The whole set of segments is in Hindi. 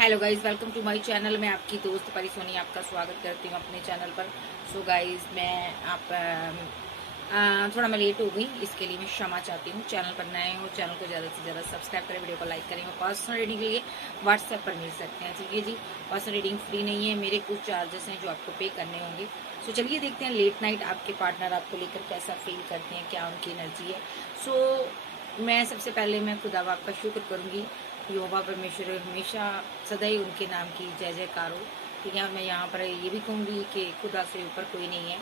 Hello guys, welcome to my channel. मैं आपकी दोस्त परी सोनी आपका स्वागत करती हूँ अपने चैनल पर। सो गाइज, मैं थोड़ा मैं लेट हो गई, इसके लिए मैं क्षमा चाहती हूँ। चैनल पर नए हो, चैनल को ज़्यादा से ज़्यादा सब्सक्राइब करें, वीडियो को लाइक करें। और पर्सनल रीडिंग के लिए व्हाट्सएप पर मिल सकते हैं, ठीक है जी। पर्सनल रीडिंग फ्री नहीं है, मेरे कुछ चार्जेस हैं जो आपको पे करने होंगे। सो चलिए देखते हैं लेट नाइट आपके पार्टनर आपको लेकर कैसा फील करते हैं, क्या उनकी एनर्जी है। सो मैं सबसे पहले मैं खुदा बाप का शुक्र करूँगी। यहोवा परमेश्वर हमेशा सदैव उनके नाम की जय जयकार हो, ठीक है। मैं यहाँ पर ये भी कहूँगी कि खुदा से ऊपर कोई नहीं है।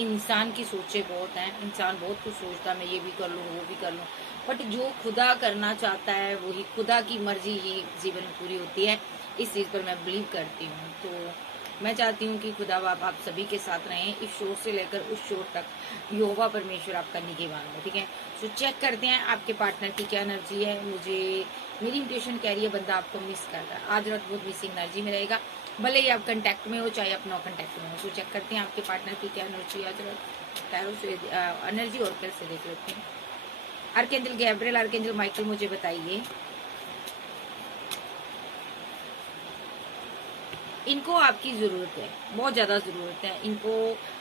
इंसान की सोचें बहुत हैं, इंसान बहुत कुछ सोचता है, मैं ये भी कर लूँ वो भी कर लूँ, बट जो खुदा करना चाहता है वही खुदा की मर्जी ही जीवन में पूरी होती है। इस चीज़ पर मैं बिलीव करती हूँ। तो मैं चाहती हूँ कि खुदा बाप आप सभी के साथ रहें, इस शोर से लेकर उस शोर तक यहोवा परमेश्वर आपका निगहबान हो, ठीक है। सो चेक करते हैं आपके पार्टनर की क्या एनर्जी है। मेरी इंटेंशन कह रही है बंदा आपको मिस कर रहा है, आज रात बहुत मिसिंग एनर्जी में रहेगा, भले ही आप कंटेक्ट में हो चाहे आप नो कंटेक्ट में हो। सो चेक करते हैं आपके पार्टनर की क्या एनर्जी है आज रात। टैरो से एनर्जी और कैसे देख लेते हैं। आर्कएंजल गैब्रियल, आर्कएंजल माइकल, मुझे बताइए इनको आपकी ज़रूरत है, बहुत ज़्यादा ज़रूरत है इनको,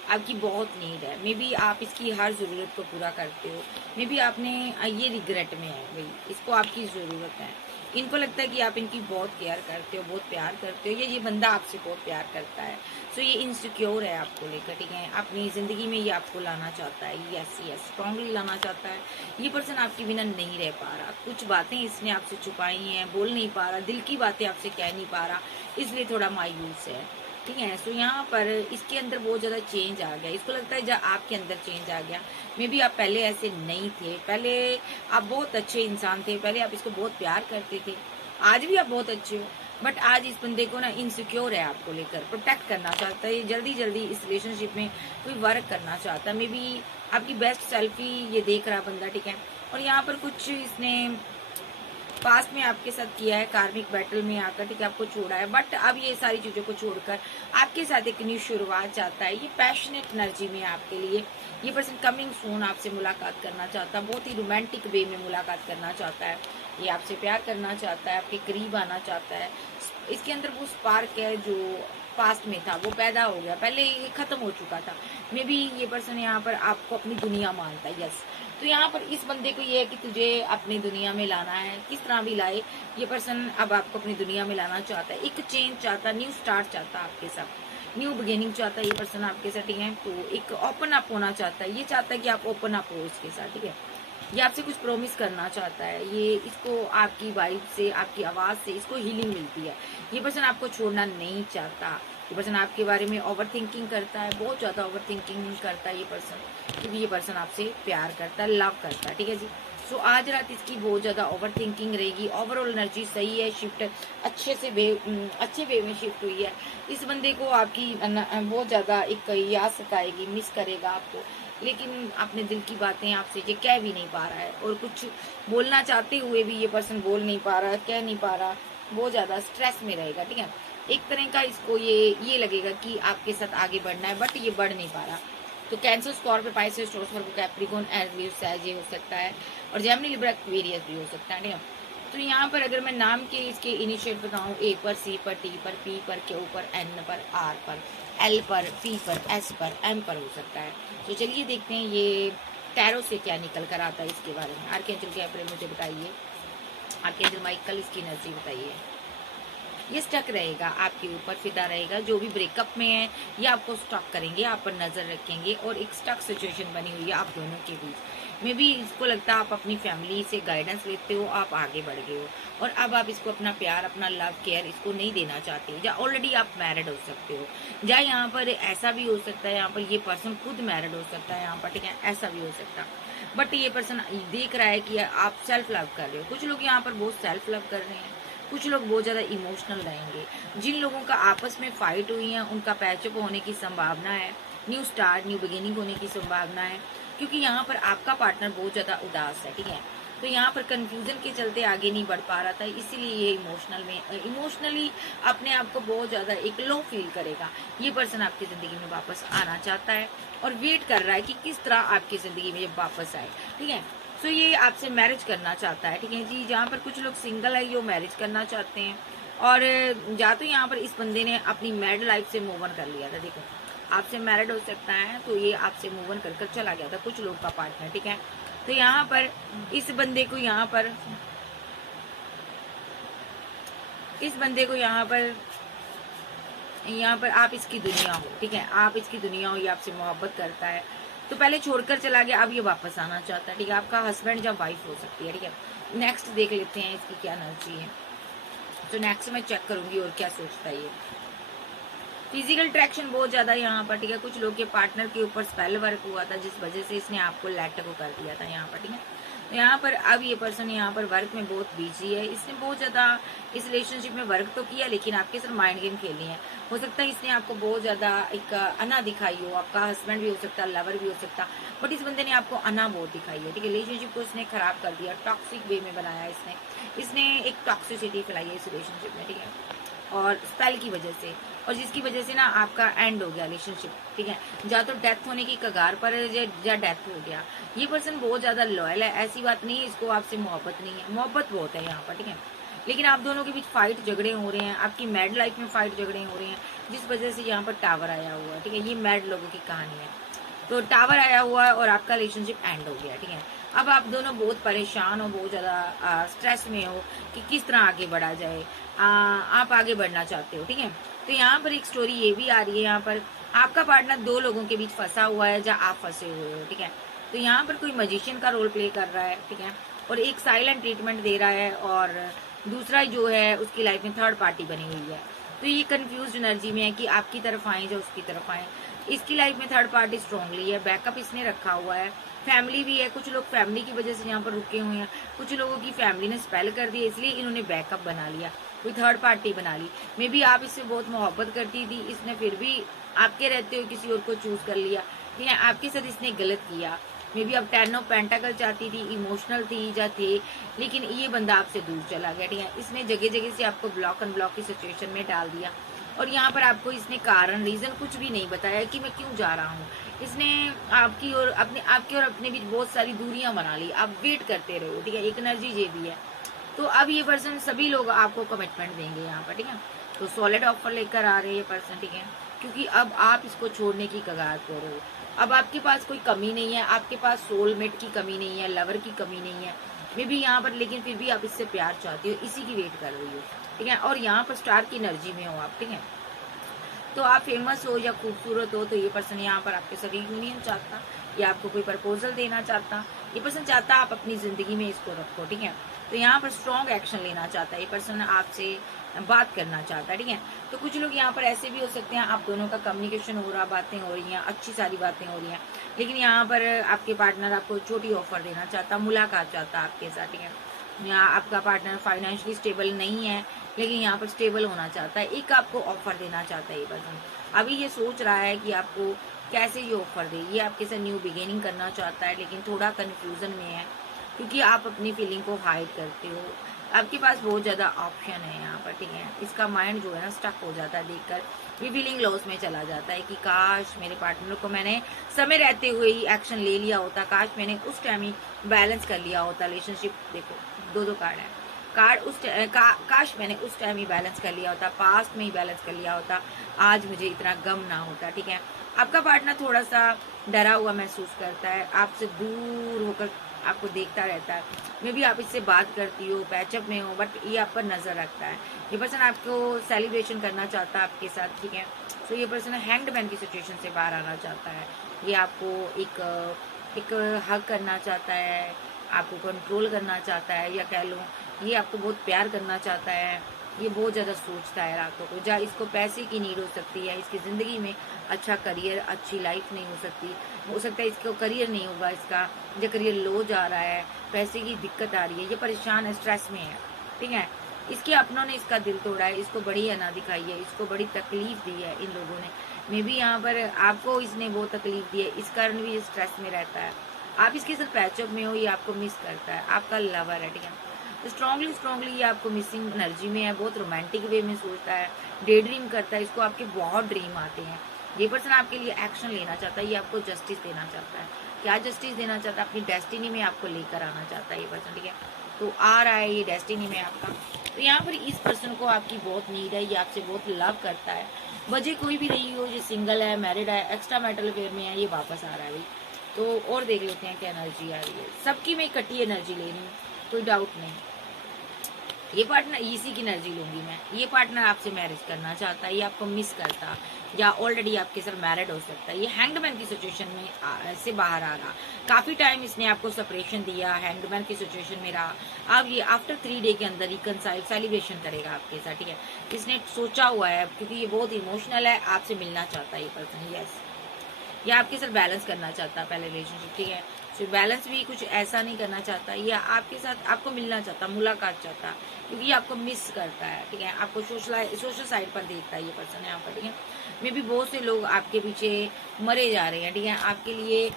आपकी बहुत नीड है। मे बी आप इसकी हर ज़रूरत को पूरा करते हो, मे बी आपने ये रिग्रेट में है भाई, इसको आपकी ज़रूरत है। इनको लगता है कि आप इनकी बहुत केयर करते हो, बहुत प्यार करते हो, ये बंदा आपसे बहुत प्यार करता है। सो ये इनसिक्योर है आपको लेकर, ठीक है। अपनी ज़िंदगी में ये आपको लाना चाहता है, यस यस स्ट्रांगली लाना चाहता है। ये पर्सन आपके बिना नहीं रह पा रहा, कुछ बातें इसने आपसे छुपाई हैं, बोल नहीं पा रहा, दिल की बातें आपसे कह नहीं पा रहा, इसलिए थोड़ा मायूस है, ठीक है। सो यहाँ पर इसके अंदर बहुत ज़्यादा चेंज आ गया, इसको लगता है जब आपके अंदर चेंज आ गया। मे बी आप पहले ऐसे नहीं थे, पहले आप बहुत अच्छे इंसान थे, पहले आप इसको बहुत प्यार करते थे, आज भी आप बहुत अच्छे हो, बट आज इस बंदे को ना इनसिक्योर है आपको लेकर, प्रोटेक्ट करना चाहता है, जल्दी जल्दी इस रिलेशनशिप में कोई वर्क करना चाहता है। मे बी आपकी बेस्ट सेल्फी ये देख रहा बंदा, ठीक है। और यहाँ पर कुछ इसने पास्ट में आपके साथ किया है, कार्मिक बैटल में आकर, ठीक है, आपको छोड़ा है, बट अब ये सारी चीजों को छोड़कर आपके साथ एक न्यू शुरुआत चाहता है। ये पैशनेट एनर्जी में आपके लिए ये पर्सन कमिंग सून आपसे मुलाकात करना चाहता है, बहुत ही रोमांटिक वे में मुलाकात करना चाहता है। ये आपसे प्यार करना चाहता है, आपके करीब आना चाहता है। इसके अंदर वो स्पार्क है जो पास्ट में था वो पैदा हो गया, पहले ये खत्म हो चुका था। मे बी ये पर्सन यहाँ पर आपको अपनी दुनिया मानता है, यस। तो यहाँ पर इस बंदे को ये है कि तुझे अपनी दुनिया में लाना है, किस तरह भी लाए। ये पर्सन अब आपको अपनी दुनिया में लाना चाहता है, एक चेंज चाहता है, न्यू स्टार्ट चाहता है आपके साथ, न्यू बिगिनिंग चाहता है ये पर्सन आपके साथ, ठीक है। तो एक ओपन अप होना चाहता है, ये चाहता है कि आप ओपन अप हो इसके साथ, ठीक है। ये आपसे कुछ प्रॉमिस करना चाहता है, ये इसको आपकी वाइब से, आपकी आवाज़ से इसको हीलिंग मिलती है। ये पर्सन आपको छोड़ना नहीं चाहता। ये पर्सन आपके बारे में ओवर थिंकिंग करता है, बहुत ज़्यादा ओवर थिंकिंग करता है ये पर्सन, क्योंकि ये पर्सन आपसे प्यार करता है, लव करता है, ठीक है जी। सो आज रात इसकी बहुत ज़्यादा ओवर थिंकिंग रहेगी। ओवरऑल एनर्जी सही है, शिफ्ट अच्छे वे में शिफ्ट हुई है। इस बंदे को आपकी बहुत ज़्यादा एक याद सताएगी, मिस करेगा आपको, लेकिन अपने दिल की बातें आपसे ये कह भी नहीं पा रहा है, और कुछ बोलना चाहते हुए भी ये पर्सन बोल नहीं पा रहा, कह नहीं पा रहा, बहुत ज़्यादा स्ट्रेस में रहेगा, ठीक है। एक तरह का इसको ये लगेगा कि आपके साथ आगे बढ़ना है, बट ये बढ़ नहीं पा रहा। तो कैंसर, स्कॉर्पियो, पाइसेस, टॉरस, वर्गो, कैप्रिकॉर्न, एरियस, सैज ये हो सकता है, और जेमिनी, लिब्रा, एक्वेरियस भी हो सकता है, ठीक है। तो यहाँ पर अगर मैं नाम के इसके इनिशिएट बताऊँ, ए पर, सी पर, टी पर, पी पर, क्यू पर, एन पर, आर पर, एल पर, पी पर, एस पर, एम पर हो सकता है। तो चलिए देखते हैं ये टैरो से क्या निकल कर आता है इसके बारे में। आर्कएंजल गैब्रियल मुझे बताइए, आर्कएंजल माइकल इसकी एनर्जी बताइए। ये स्टक रहेगा आपके ऊपर, फिदा रहेगा, जो भी ब्रेकअप में है ये आपको स्टॉक करेंगे, आप पर नजर रखेंगे, और एक स्टक सिचुएशन बनी हुई है आप दोनों के बीच। मे भी इसको लगता है आप अपनी फैमिली से गाइडेंस लेते हो, आप आगे बढ़ गए हो, और अब आप इसको अपना प्यार, अपना लव केयर इसको नहीं देना चाहते, या ऑलरेडी आप मैरिड हो सकते हो, या यहाँ पर ऐसा भी हो सकता है, यहाँ पर ये पर्सन खुद मैरिड हो सकता है यहाँ पर, ठीक है, ऐसा भी हो सकता है। बट ये पर्सन देख रहा है कि आप सेल्फ लव कर रहे हो, कुछ लोग यहाँ पर बहुत सेल्फ लव कर रहे हैं, कुछ लोग बहुत ज़्यादा इमोशनल रहेंगे। जिन लोगों का आपस में फाइट हुई है उनका पैचअप होने की संभावना है, न्यू स्टार्ट, न्यू बिगिनिंग होने की संभावना है, क्योंकि यहाँ पर आपका पार्टनर बहुत ज़्यादा उदास है, ठीक है। तो यहाँ पर कंफ्यूजन के चलते आगे नहीं बढ़ पा रहा था, इसीलिए ये इमोशनली अपने आप को बहुत ज़्यादा एक लो फील करेगा। ये पर्सन आपकी ज़िंदगी में वापस आना चाहता है, और वेट कर रहा है कि किस तरह आपकी ज़िंदगी में जब वापस आए, ठीक है। सो ये आपसे मैरिज करना चाहता है, ठीक है जी। जहाँ पर कुछ लोग सिंगल है, ये मैरिज करना चाहते हैं, और या तो यहाँ पर इस बंदे ने अपनी मैरिड लाइफ से मूव ऑन कर लिया था। देखो, आपसे मैरिड हो सकता है, तो ये आपसे मूव ऑन कर चला गया था कुछ लोग का पार्टनर, ठीक है। तो यहाँ पर इस बंदे को यहाँ पर आप इसकी दुनिया हो, ठीक है, आप इसकी दुनिया हो, ये आपसे मोहब्बत करता है, तो पहले छोड़कर चला गया, अब ये वापस आना चाहता है, ठीक है। आपका हस्बैंड या वाइफ हो सकती है, ठीक है। नेक्स्ट देख लेते हैं इसकी क्या एनर्जी है। तो नेक्स्ट मैं चेक करूंगी और क्या सोचता है ये। फिजिकल अट्रैक्शन बहुत ज्यादा यहाँ पर, ठीक है। कुछ लोग के पार्टनर के ऊपर स्पेल वर्क हुआ था, जिस वजह से इसने आपको लेट को कर दिया था यहाँ पर, ठीक है। तो यहाँ पर अब ये पर्सन यहाँ पर वर्क में बहुत बिजी है। इसने बहुत ज्यादा इस रिलेशनशिप में वर्क तो किया, लेकिन आपके साथ माइंड गेम खेली है। हो सकता है इसने आपको बहुत ज्यादा एक अना दिखाई हो, आपका हस्बैंड भी हो सकता है, लवर भी हो सकता है, बट इस बंदे ने आपको अना बहुत दिखाई है, ठीक है। रिलेशनशिप को इसने खराब कर दिया, टॉक्सिक वे में बनाया इसने एक टॉक्सिसिटी फैलाई है इस रिलेशनशिप में, ठीक है, और स्पेल की वजह से, और जिसकी वजह से ना आपका एंड हो गया रिलेशनशिप, ठीक है। या तो डेथ होने की कगार पर है या डेथ हो गया। ये पर्सन बहुत ज्यादा लॉयल है, ऐसी बात नहीं है इसको आपसे मोहब्बत नहीं है, मोहब्बत बहुत है यहाँ पर, ठीक है। लेकिन आप दोनों के बीच फाइट झगड़े हो रहे हैं, आपकी मैरिड लाइफ में फाइट झगड़े हो रहे हैं, जिस वजह से यहाँ पर टावर आया हुआ है, ठीक है। ये मैरिड लोगों की कहानी है। तो टावर आया हुआ है और आपका रिलेशनशिप एंड हो गया, ठीक है। अब आप दोनों बहुत परेशान हो, बहुत ज्यादा स्ट्रेस में हो कि किस तरह आगे बढ़ा जाए। आप आगे बढ़ना चाहते हो, ठीक है। तो यहाँ पर एक स्टोरी ये भी आ रही है, यहाँ पर आपका पार्टनर दो लोगों के बीच फंसा हुआ है, या आप फंसे हुए हो, ठीक है। तो यहाँ पर कोई मजिशियन का रोल प्ले कर रहा है, ठीक है, और एक साइलेंट ट्रीटमेंट दे रहा है, और दूसरा जो है उसकी लाइफ में थर्ड पार्टी बनी हुई है। तो ये कंफ्यूज एनर्जी में है कि आपकी तरफ आए या उसकी तरफ आए। इसकी लाइफ में थर्ड पार्टी स्ट्रांगली है, बैकअप इसने रखा हुआ है, फैमिली भी है। कुछ लोग फैमिली की वजह से यहाँ पर रुके हुए हैं, कुछ लोगों की फैमिली ने स्पेल कर दिया, इसलिए इन्होंने बैकअप बना लिया, कोई थर्ड पार्टी बना ली। मे बी आप इससे बहुत मोहब्बत करती थी, इसने फिर भी आपके रहते हुए किसी और को चूज कर लिया, ठीक है। आपके साथ इसने गलत किया। मे बी आप 10 ऑफ पेंटाकल चाहती थी, इमोशनल थी या थे, लेकिन ये बंदा आपसे दूर चला गया, ठीक है। इसने जगह जगह से आपको ब्लॉक अनब्लॉक की सिचुएशन में डाल दिया, और यहाँ पर आपको इसने कारण रीजन कुछ भी नहीं बताया कि मैं क्यों जा रहा हूँ। इसने आपकी और अपने बीच बहुत सारी दूरियां बना ली, आप वेट करते रहो, ठीक है। एक एनर्जी ये भी है। तो अब ये पर्सन, सभी लोग आपको कमिटमेंट देंगे यहाँ पर, ठीक है। तो सॉलिड ऑफर लेकर आ रहे हैं ये पर्सन, ठीक है, क्योंकि अब आप इसको छोड़ने की कगार पर हो। अब आपके पास कोई कमी नहीं है, आपके पास सोलमेट की कमी नहीं है, लवर की कमी नहीं है, मे भी यहाँ पर, लेकिन फिर भी आप इससे प्यार चाहती हो, इसी की वेट कर रही हो, ठीक है। और यहाँ पर स्टार की एनर्जी में हो आप, ठीक है। तो आप फेमस हो या खूबसूरत हो, तो ये पर्सन यहाँ पर आपके साथ यूनियन चाहता, या आपको कोई प्रपोजल देना चाहता, ये पर्सन चाहता आप अपनी जिंदगी में इसको रखो, ठीक है। तो यहाँ पर स्ट्रॉन्ग एक्शन लेना चाहता है ये पर्सन, आपसे बात करना चाहता है, ठीक है। तो कुछ लोग यहाँ पर ऐसे भी हो सकते हैं, आप दोनों का कम्युनिकेशन हो रहा, बातें हो रही हैं, अच्छी सारी बातें हो रही हैं, लेकिन यहाँ पर आपके पार्टनर आपको छोटी ऑफर देना चाहता, मुलाकात चाहता आपके साथ, ठीक है। यहाँ आपका पार्टनर फाइनेंशियली स्टेबल नहीं है, लेकिन यहाँ पर स्टेबल होना चाहता है, एक आपको ऑफर देना चाहता है ये पर्सन। अभी ये सोच रहा है कि आपको कैसे ये ऑफर दे, ये आपके साथ न्यू बिगिनिंग करना चाहता है, लेकिन थोड़ा कंफ्यूजन में है, क्योंकि आप अपनी फीलिंग को हाइड करते हो। आपके पास बहुत ज्यादा ऑप्शन है यहाँ पर, ठीक है। इसका माइंड जो है ना स्टक हो जाता है देखकर, ये फीलिंग लॉस में चला जाता है कि काश मेरे पार्टनर को मैंने समय रहते हुए ही एक्शन ले लिया होता, काश मैंने उस टाइम ही बैलेंस कर लिया होता रिलेशनशिप। देखो, दो कार्ड है, काश मैंने उस टाइम ही बैलेंस कर लिया होता, पास्ट में ही बैलेंस कर लिया होता, आज मुझे इतना गम ना होता, ठीक है। आपका पार्टनर थोड़ा सा डरा हुआ महसूस करता है, आपसे दूर होकर आपको देखता रहता है। मे भी आप इससे बात करती हो, पैचअप में हो, बट ये आप पर नजर रखता है। ये पर्सन आपको सेलिब्रेशन करना चाहता है आपके साथ, ठीक है। तो ये पर्सन हैंडमैन की सिचुएशन से बाहर आना चाहता है। ये आपको एक हक करना चाहता है, आपको कंट्रोल करना चाहता है, या कह लो ये आपको बहुत प्यार करना चाहता है। ये बहुत ज़्यादा सोचता है रातों को, जहाँ इसको पैसे की नीड हो सकती है, इसकी ज़िंदगी में अच्छा करियर, अच्छी लाइफ नहीं हो सकती, हो सकता है इसको करियर नहीं होगा, इसका जो करियर लो जा रहा है, पैसे की दिक्कत आ रही है, ये परेशान है, स्ट्रेस में है, ठीक है। इसके अपनों ने इसका दिल तोड़ा है, इसको बड़ी अना दिखाई है, इसको बड़ी तकलीफ दी है इन लोगों ने। मे बी यहाँ पर आपको इसने बहुत तकलीफ दी है, इस कारण भी ये स्ट्रेस में रहता है। आप इसके साथ पैचअप में हो, ये आपको मिस करता है, आपका लवर है, ठीक है। तो स्ट्रांगली ये आपको मिसिंग एनर्जी में है, बहुत रोमांटिक वे में सोचता है, डे ड्रीम करता है, इसको आपके बहुत ड्रीम आते हैं। ये पर्सन आपके लिए एक्शन लेना चाहता है, ये आपको जस्टिस देना चाहता है। क्या जस्टिस देना चाहता है? अपनी डेस्टिनी में आपको लेकर आना चाहता है ये पर्सन, ठीक है। तो आ रहा है ये डेस्टिनी में आपका। तो यहाँ पर इस पर्सन को आपकी बहुत नीड है, ये आपसे बहुत लव करता है। वजह कोई भी रही हो, ये सिंगल है, मैरिड है, एक्स्ट्रा मैरिटल अफेयर में है, ये वापस आ रहा है भाई। तो और देख लेते हैं क्या एनर्जी आ रही है। सबकी मैं इकट्ठी एनर्जी ले रही हूँ, कोई डाउट नहीं। ये पार्टनर, इसी की एनर्जी लूंगी मैं। ये पार्टनर आपसे मैरिज करना चाहता है, ये आपको मिस करता, या ऑलरेडी आपके साथ मैरिड हो सकता है। ये हैंगडमैन की सिचुएशन में से बाहर आ रहा, काफी टाइम इसने आपको सेपरेशन दिया, हैंगडमैन की सिचुएशन में रहा। अब ये आफ्टर 3 डे के अंदर रिकनसाइल सेलिब्रेशन करेगा आपके साथ, ठीक है। इसने सोचा हुआ है, क्योंकि ये बहुत इमोशनल है, आपसे मिलना चाहता है ये पर्सन। यस, ये आपके साथ बैलेंस करना चाहता है पहले रिलेशनशिप, ठीक है। तो बैलेंस भी कुछ ऐसा नहीं करना चाहता, या आपके साथ आपको मिलना चाहता, मुलाकात चाहता, क्योंकि ये आपको मिस करता है, ठीक है। आपको सोशल साइड पर देखता है ये पर्सन यहाँ पर, ठीक है। मे भी बहुत से लोग आपके पीछे मरे जा रहे हैं, ठीक है। आपके लिए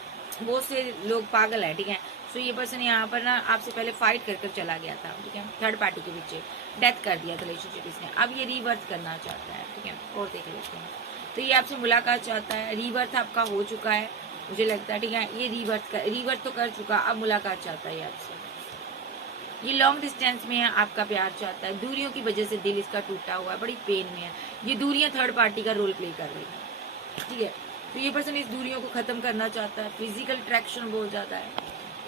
बहुत से लोग पागल है, ठीक है। सो ये पर्सन यहाँ पर ना आपसे पहले फाइट कर कर चला गया था, ठीक है। थर्ड पार्टी के पीछे डेथ कर दिया था रिलेशनशिप इसने, अब ये रीबर्थ करना चाहता है, ठीक है। और देख लेते हैं। तो ये आपसे मुलाकात चाहता है, रीबर्थ आपका हो चुका है मुझे लगता है, ठीक है। ये रीबर्थ तो कर चुका, अब मुलाकात चाहता है आपसे। ये लॉन्ग डिस्टेंस में है, आपका प्यार चाहता है। दूरियों की वजह से दिल इसका टूटा हुआ है, बड़ी पेन में है। ये दूरियां थर्ड पार्टी का रोल प्ले कर रही है, ठीक है। तो ये पर्सन इस दूरियों को खत्म करना चाहता है। फिजिकल अट्रैक्शन बहुत ज्यादा है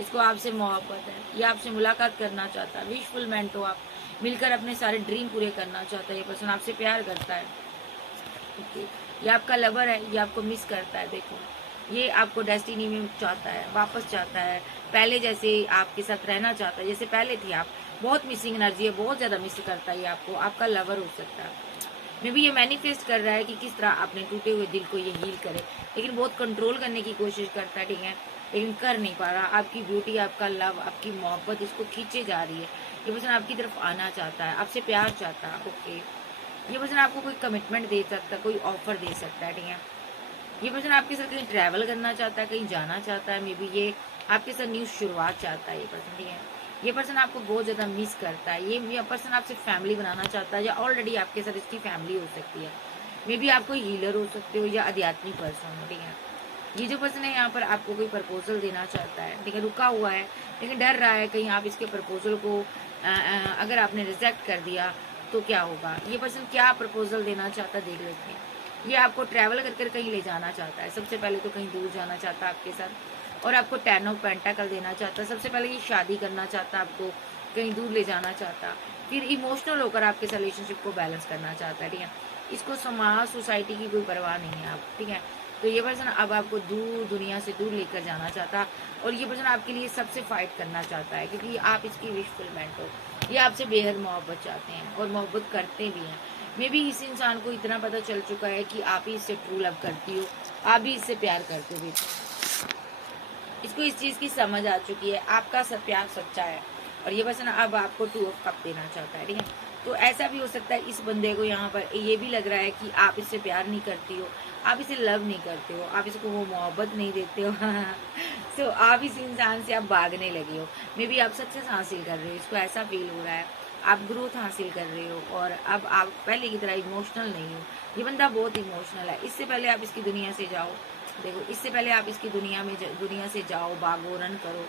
इसको, आपसे मोहब्बत है, ये आपसे मुलाकात करना चाहता है। विश फुलमेंट हो आप, मिलकर अपने सारे ड्रीम पूरे करना चाहता है। ये पर्सन आपसे प्यार करता है, ओके। ये आपका लवर है, ये आपको मिस करता है। देखो, ये आपको डेस्टिनी में चाहता है, वापस चाहता है, पहले जैसे आपके साथ रहना चाहता है जैसे पहले थी आप। बहुत मिसिंग एनर्जी है, बहुत ज्यादा मिस करता है ये आपको, आपका लवर हो सकता है। मे भी ये मैनिफेस्ट कर रहा है कि किस तरह अपने टूटे हुए दिल को ये हील करे, लेकिन बहुत कंट्रोल करने की कोशिश करता है, ठीक है, लेकिन कर नहीं पा रहा। आपकी ब्यूटी, आपका लव, आपकी मोहब्बत इसको खींचे जा रही है। ये पर्सन आपकी तरफ आना चाहता है, आपसे प्यार चाहता है, ओके। ये पर्सन आपको कोई कमिटमेंट दे सकता है, कोई ऑफर दे सकता है, ठीक है। ये पर्सन आपके साथ कहीं ट्रैवल करना चाहता है, कहीं जाना चाहता है। मे बी ये आपके साथ न्यू शुरुआत चाहता है ये पर्सन, ठीक है। ये पर्सन आपको बहुत ज्यादा मिस करता है। ये पर्सन आपसे फैमिली बनाना चाहता है, या ऑलरेडी आपके साथ इसकी फैमिली हो सकती है। मे बी आप कोई हीलर हो सकते हो, या आध्यात्मिक पर्सन हो, ठीक है। ये जो पर्सन है यहाँ पर आपको कोई प्रपोजल देना चाहता है, ठीक है। रुका हुआ है, लेकिन डर रहा है कहीं आप इसके प्रपोजल को अगर आपने रिजेक्ट कर दिया तो क्या होगा। ये पर्सन क्या प्रपोजल देना चाहता है देख लेते हैं। ये आपको ट्रैवल कर कहीं ले जाना चाहता है। सबसे पहले तो कहीं दूर जाना चाहता है आपके साथ, और आपको 10 ऑफ पेंटाकल देना चाहता है। सबसे पहले ये शादी करना चाहता है, आपको कहीं दूर ले जाना चाहता, फिर इमोशनल होकर आपके रिलेशनशिप को बैलेंस करना चाहता है, ठीक है। इसको समाज सोसाइटी की कोई परवाह नहीं है आप, ठीक है। तो ये पर्सन अब आपको दूर, दुनिया से दूर लेकर जाना चाहता, और ये पर्सन आपके लिए सबसे फाइट करना चाहता है, क्योंकि आप इसकी विश फुलमेंट हो। ये आपसे बेहद मोहब्बत चाहते हैं और मोहब्बत करते भी हैं। मे भी इस इंसान को इतना पता चल चुका है कि आप ही इससे ट्रू लव करती हो, आप भी इससे प्यार करते हो। इसको इस चीज की समझ आ चुकी है, आपका सब प्यार सच्चा है, और ये पर्सन अब आपको 2 ऑफ कप देना चाहता है, ठीक है। तो ऐसा भी हो सकता है इस बंदे को यहाँ पर ये भी लग रहा है कि आप इससे प्यार नहीं करती हो, आप इसे लव नहीं करते हो, आप इसको वो मोहब्बत नहीं देते हो। सो आप इस इंसान से आप भागने लगे हो। मे बी आप सक्सेस हासिल कर रहे हो, इसको ऐसा फील हो रहा है, आप ग्रोथ हासिल कर रहे हो, और अब आप पहले की तरह इमोशनल नहीं हो। ये बंदा बहुत इमोशनल है। इससे पहले आप इसकी दुनिया से जाओ, देखो, इससे पहले आप इसकी दुनिया से जाओ, भागो, रन करो,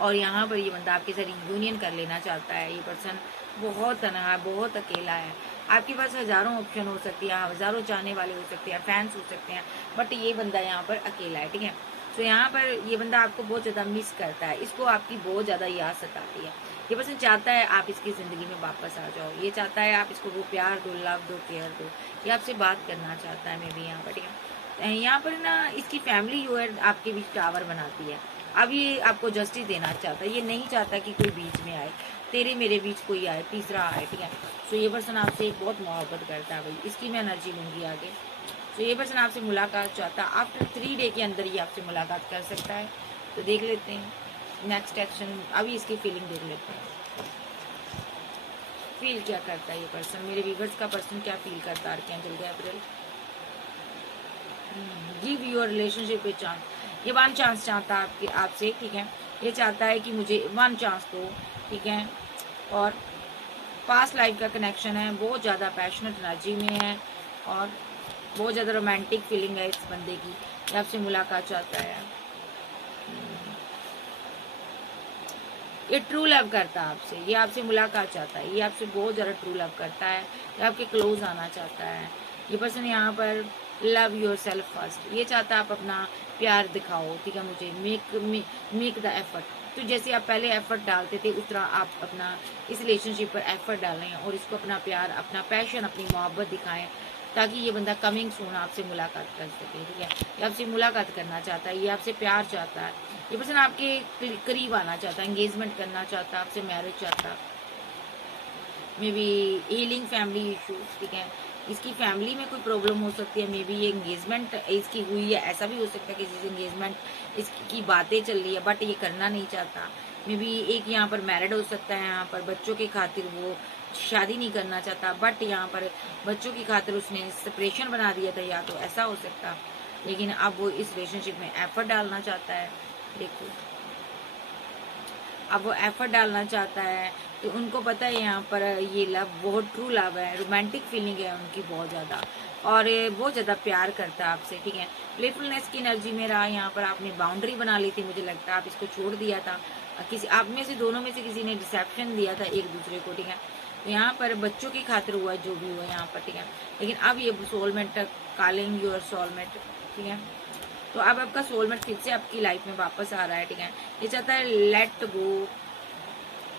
और यहाँ पर ये बंदा आपके साथ यूनियन कर लेना चाहता है। ये पर्सन बहुत तनहा है, बहुत अकेला है। आपके पास हजारों ऑप्शन हो सकती है, हजारों चाहने वाले हो सकते हैं, फैंस हो सकते हैं, बट ये बंदा यहाँ पर अकेला है, ठीक है। तो यहाँ पर ये बंदा आपको बहुत ज्यादा मिस करता है, इसको आपकी बहुत ज्यादा याद सताती है। ये पर्सन चाहता है आप इसकी जिंदगी में वापस आ जाओ, ये चाहता है आप इसको वो प्यार दो, लव दो, केयर दो, ये आपसे बात करना चाहता है। मैं भी यहाँ पर, ठीक है। यहाँ पर ना इसकी फैमिली जो है आपके बीच टावर बनाती है। अब ये आपको जस्टिस देना चाहता है, ये नहीं चाहता कि कोई बीच में आए, तेरे मेरे बीच कोई आए, तीसरा आए, ठीक है। सो ये पर्सन आपसे बहुत मोहब्बत करता है भाई, इसकी मैं एनर्जी लूंगी आगे। तो ये पर्सन आपसे मुलाकात चाहता है, आफ्टर 3 डे के अंदर ये आपसे मुलाकात कर सकता है। तो देख लेते हैं नेक्स्ट एक्शन, अभी इसकी फीलिंग देख लेते हैं, फील क्या करता है ये पर्सन, मेरे व्यूअर्स का पर्सन क्या फील करता है archangel Gabriel. Give your relationship a chance, ये 1 चांस चाहता है आपसे, ठीक है। ये चाहता है कि मुझे 1 चांस दो, ठीक है। और पास्ट लाइफ का कनेक्शन है, बहुत ज़्यादा पैशनेट एनर्जी में है, और बहुत ज़्यादा रोमांटिक फीलिंग है इस बंदे की, ये आपसे मुलाकात चाहता है। ये ट्रू लव करता है आपसे, ये आपसे मुलाकात चाहता है, ये आपसे बहुत ज़्यादा ट्रू लव करता है, ये आपके क्लोज आना चाहता है। ये पर्सन यहाँ पर लव योर सेल्फ फर्स्ट, ये चाहता है आप अपना प्यार दिखाओ, ठीक है, मुझे मेक द एफर्ट। तो जैसे आप पहले एफर्ट डालते थे उस तरह आप अपना इस रिलेशनशिप पर एफर्ट डालें और इसको अपना प्यार, अपना पैशन, अपनी मोहब्बत दिखाएं, ताकि ये बंदा कमिंग सून आपसे मुलाकात कर सके, ठीक है। ये आपसे मुलाकात करना चाहता है, ये आपसे प्यार चाहता है, ये पर्सन आपके करीब आना चाहता है, एंगेजमेंट करना चाहता है, आपसे मैरिज चाहता है, may be healing family issues, ठीक है। इसकी फैमिली में कोई प्रॉब्लम हो सकती है, मे बी ये एंगेजमेंट इसकी हुई है, ऐसा भी हो सकता है कि किसी से एंगेजमेंट इसकी बातें चल रही है बट ये करना नहीं चाहता। मे बी एक यहाँ पर मैरिड हो सकता है, यहाँ पर बच्चों के खातिर वो शादी नहीं करना चाहता, बट यहाँ पर बच्चों की खातिर उसने सेपरेशन बना दिया था, या तो ऐसा हो सकता। लेकिन अब वो इस रिलेशनशिप में एफर्ट डालना चाहता है, देखो अब वो एफर्ट डालना चाहता है। तो उनको पता है यहाँ पर ये लव बहुत ट्रू लव है, रोमांटिक फीलिंग है उनकी बहुत ज़्यादा, और बहुत ज़्यादा प्यार करता है आपसे, ठीक है। प्लेफुलनेस की एनर्जी में रहा, यहाँ पर आपने बाउंड्री बना ली थी, मुझे लगता है आप इसको छोड़ दिया था, किसी आप में से दोनों में से किसी ने डिसेप्शन दिया था एक दूसरे को, ठीक है। तो यहाँ पर बच्चों की खातिर हुआ जो भी हुआ यहाँ पर, ठीक है। लेकिन अब ये सोलमेट कॉलिंग योर सोलमेट, ठीक है। तो अब आपका सोलमेट फिर से आपकी लाइफ में वापस आ रहा है, ठीक है। ये चाहता है let go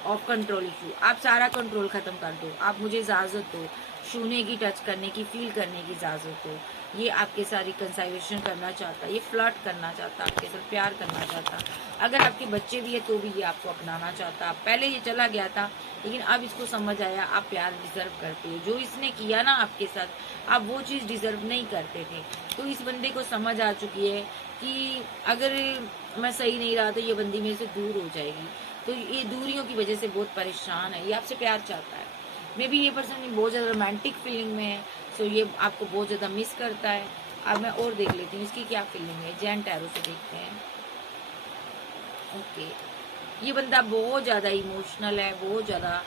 of control issue, आप सारा कंट्रोल खत्म कर दो, आप मुझे इजाजत दो छूने की, टच करने की, फील करने की इजाजत दो। ये आपके साथ रिकंसाइलेशन करना चाहता है, ये फ्लर्ट करना चाहता है, आपके साथ प्यार करना चाहता। अगर आपके बच्चे भी है तो भी ये आपको अपनाना चाहता। पहले ये चला गया था लेकिन अब इसको समझ आया आप प्यार डिजर्व करते हो, जो इसने किया ना आपके साथ आप वो चीज़ डिजर्व नहीं करते थे। तो इस बंदे को समझ आ चुकी है कि अगर मैं सही नहीं रहा तो ये बंदी मेरे से दूर हो जाएगी। तो ये दूरियों की वजह से बहुत परेशान है, ये आपसे प्यार चाहता है। मे बी ये पर्सन बहुत ज़्यादा रोमांटिक फीलिंग में है, सो ये आपको बहुत ज़्यादा मिस करता है। अब मैं और देख लेती हूँ इसकी क्या फीलिंग है, जैन टैरो से देखते हैं। ओके, ये बंदा बहुत ज़्यादा इमोशनल है, बहुत ज़्यादा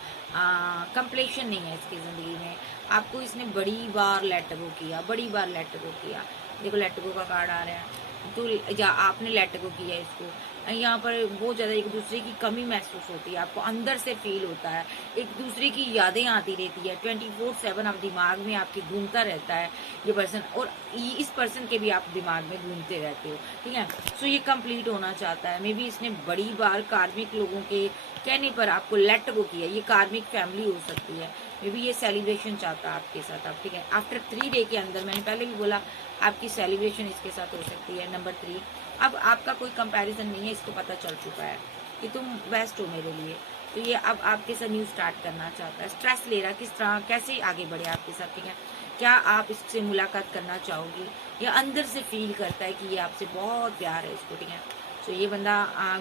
कंप्लेशन नहीं है इसकी ज़िंदगी में। आपको इसने बड़ी बार लेट गो किया, बड़ी बार लेट गो किया। देखो लेट गो का कार्ड आ रहा है, तो या आपने लेट गो किया इसको। यहाँ पर बहुत ज़्यादा एक दूसरे की कमी महसूस होती है, आपको अंदर से फील होता है, एक दूसरे की यादें आती रहती है, 24/7 आप दिमाग में आपके घूमता रहता है ये पर्सन, और इस पर्सन के भी आप दिमाग में घूमते रहते हो, ठीक है। सो ये कंप्लीट होना चाहता है। मे बी इसने बड़ी बार कार्मिक लोगों के कहने पर आपको लेट गो किया, ये कार्मिक फैमिली हो सकती है। मे बी ये सेलिब्रेशन चाहता है आपके साथ, आप ठीक है। आफ्टर 3 डे के अंदर, मैंने पहले भी बोला आपकी सेलिब्रेशन इसके साथ हो सकती है। नंबर 3, अब आपका कोई कंपैरिजन नहीं है, इसको पता चल चुका है कि तुम बेस्ट हो मेरे लिए। तो ये अब आपके साथ न्यू स्टार्ट करना चाहता है, स्ट्रेस ले रहा है किस तरह कैसे आगे बढ़े आपके साथ, ठीक है। क्या आप इससे मुलाकात करना चाहोगी, या अंदर से फील करता है कि ये आपसे बहुत प्यार है इसको, ठीक है। तो ये बंदा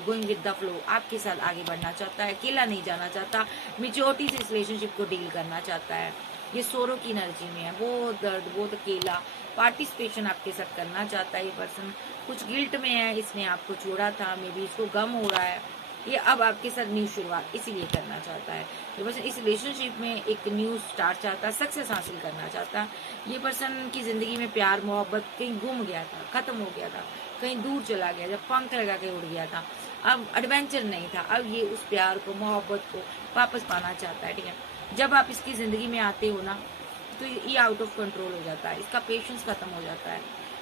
गोइंग विद द फ्लो आपके साथ आगे बढ़ना चाहता है, अकेला नहीं जाना चाहता, मेच्योरिटी से इस रिलेशनशिप को डील करना चाहता है। ये सोरो की एनर्जी में है, बहुत दर्द, बहुत अकेला, पार्टिसिपेशन आपके साथ करना चाहता है ये पर्सन। कुछ गिल्ट में है, इसने आपको छोड़ा था, मे बी इसको गम हो रहा है, ये अब आपके साथ न्यू शुरुआत इसीलिए करना चाहता है। ये पर्सन इस रिलेशनशिप में एक न्यू स्टार्ट चाहता है, सक्सेस हासिल करना चाहता है। ये पर्सन की ज़िंदगी में प्यार मोहब्बत कहीं गुम गया था, ख़त्म हो गया था, कहीं दूर चला गया, जब पंख लगा के उड़ गया था, अब एडवेंचर नहीं था, अब ये उस प्यार को, मोहब्बत को वापस पाना चाहता है, ठीक है। जब आप इसकी ज़िंदगी में आते हो ना तो ये आउट ऑफ कंट्रोल हो जाता है, इसका पेशेंस खत्म हो जाता है,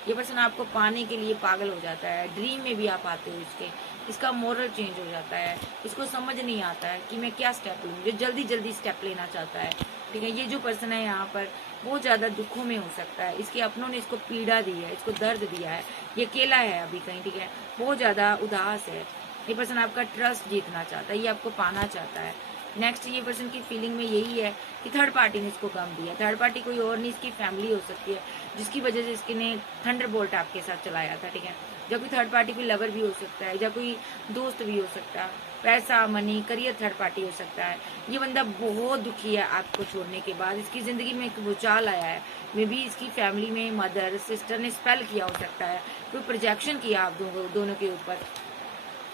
ये पर्सन आपको पाने के लिए पागल हो जाता है, ड्रीम में भी आप आते हो इसके, इसका मोरल चेंज हो जाता है, इसको समझ नहीं आता है कि मैं क्या स्टेप लूँ, ये जल्दी जल्दी स्टेप लेना चाहता है, ठीक है। ये जो पर्सन है यहाँ पर बहुत ज़्यादा दुखों में हो सकता है, इसके अपनों ने इसको पीड़ा दी है, इसको दर्द दिया है, ये अकेला है अभी कहीं, ठीक है, बहुत ज़्यादा उदास है। ये पर्सन आपका ट्रस्ट जीतना चाहता है, ये आपको पाना चाहता है। नेक्स्ट, ये पर्सन की फीलिंग में यही है कि थर्ड पार्टी ने इसको गम दिया, थर्ड पार्टी कोई और नहीं, इसकी फैमिली हो सकती है जिसकी वजह से इसके ने थंडरबोल्ट आपके साथ चलाया था, ठीक है। या कोई थर्ड पार्टी कोई लवर भी हो सकता है, या कोई दोस्त भी हो सकता है, पैसा, मनी, करियर थर्ड पार्टी हो सकता है। ये बंदा बहुत दुखी है आपको छोड़ने के बाद, इसकी ज़िंदगी में एक भूचाल आया है, मे बी इसकी फैमिली में मदर सिस्टर ने स्पेल किया हो सकता है, कोई प्रोजेक्शन किया आप दोनों के ऊपर,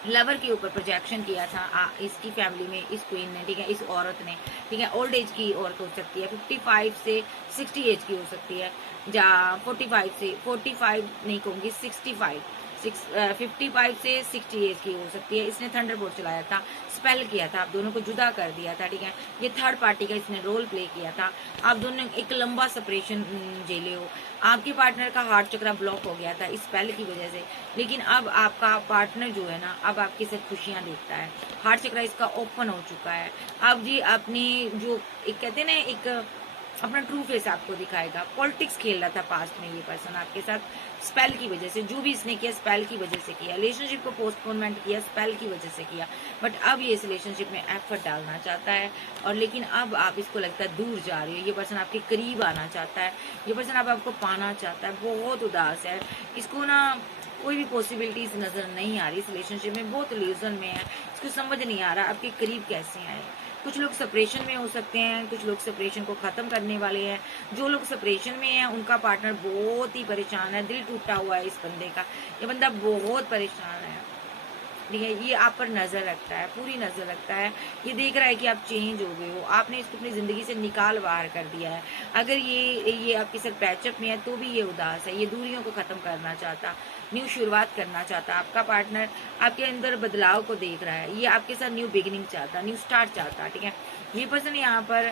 लवर के ऊपर प्रोजेक्शन किया था इसकी फैमिली में, इस क्वीन ने, ठीक है, इस औरत ने, ठीक है। ओल्ड एज की औरत हो सकती है, 55 से 60 एज की हो सकती है, या 45 से 45 नहीं कहूँगी, 55 से 60 एज की हो सकती है। इसने थंडरबोल्ट चलाया था, स्पेल किया था, आप दोनों को जुदा कर दिया था, ठीक है। ये थर्ड पार्टी का इसने रोल प्ले किया था। आप दोनों एक लंबा सेपरेशन झेले हो। आपके पार्टनर का हार्ट चक्र ब्लॉक हो गया था इस स्पेल की वजह से, लेकिन अब आपका पार्टनर जो है ना, अब आपके साथ खुशियां देखता है। हार्ट चक्र इसका ओपन हो चुका है। अब जी अपनी जो एक कहते हैं ना, एक अपना ट्रू फेस आपको दिखाएगा। पॉलिटिक्स खेल रहा था पास्ट में ये पर्सन आपके साथ स्पेल की वजह से, जो भी इसने किया स्पेल की वजह से किया। रिलेशनशिप को पोस्टपोनमेंट किया स्पेल की वजह से किया, बट अब ये इस रिलेशनशिप में एफर्ट डालना चाहता है। और लेकिन अब आप इसको लगता है दूर जा रही हो। ये पर्सन आपके करीब आना चाहता है, ये पर्सन अब आपको पाना चाहता है। बहुत उदास है, इसको ना कोई भी पॉसिबिलिटीज नजर नहीं आ रही इस रिलेशनशिप में, बहुत इल्यूजन में है। इसको समझ नहीं आ रहा आपके करीब कैसे आए। कुछ लोग सेपरेशन में हो सकते हैं, कुछ लोग सेपरेशन को खत्म करने वाले हैं। जो लोग सेपरेशन में हैं उनका पार्टनर बहुत ही परेशान है, दिल टूटा हुआ है इस बंदे का। ये बंदा बहुत परेशान है, ठीक है। ये आप पर नजर रखता है, पूरी नजर रखता है। ये देख रहा है कि आप चेंज हो गए हो, आपने इसको अपनी जिंदगी से निकाल बाहर कर दिया है। अगर ये आपके साथ पैचअप में है तो भी ये उदास है, ये दूरियों को खत्म करना चाहता, न्यू शुरुआत करना चाहता। आपका पार्टनर आपके अंदर बदलाव को देख रहा है, ये आपके साथ न्यू बिगिनिंग चाहता, न्यू स्टार्ट चाहता, ठीक है। ये पर्सन यहाँ पर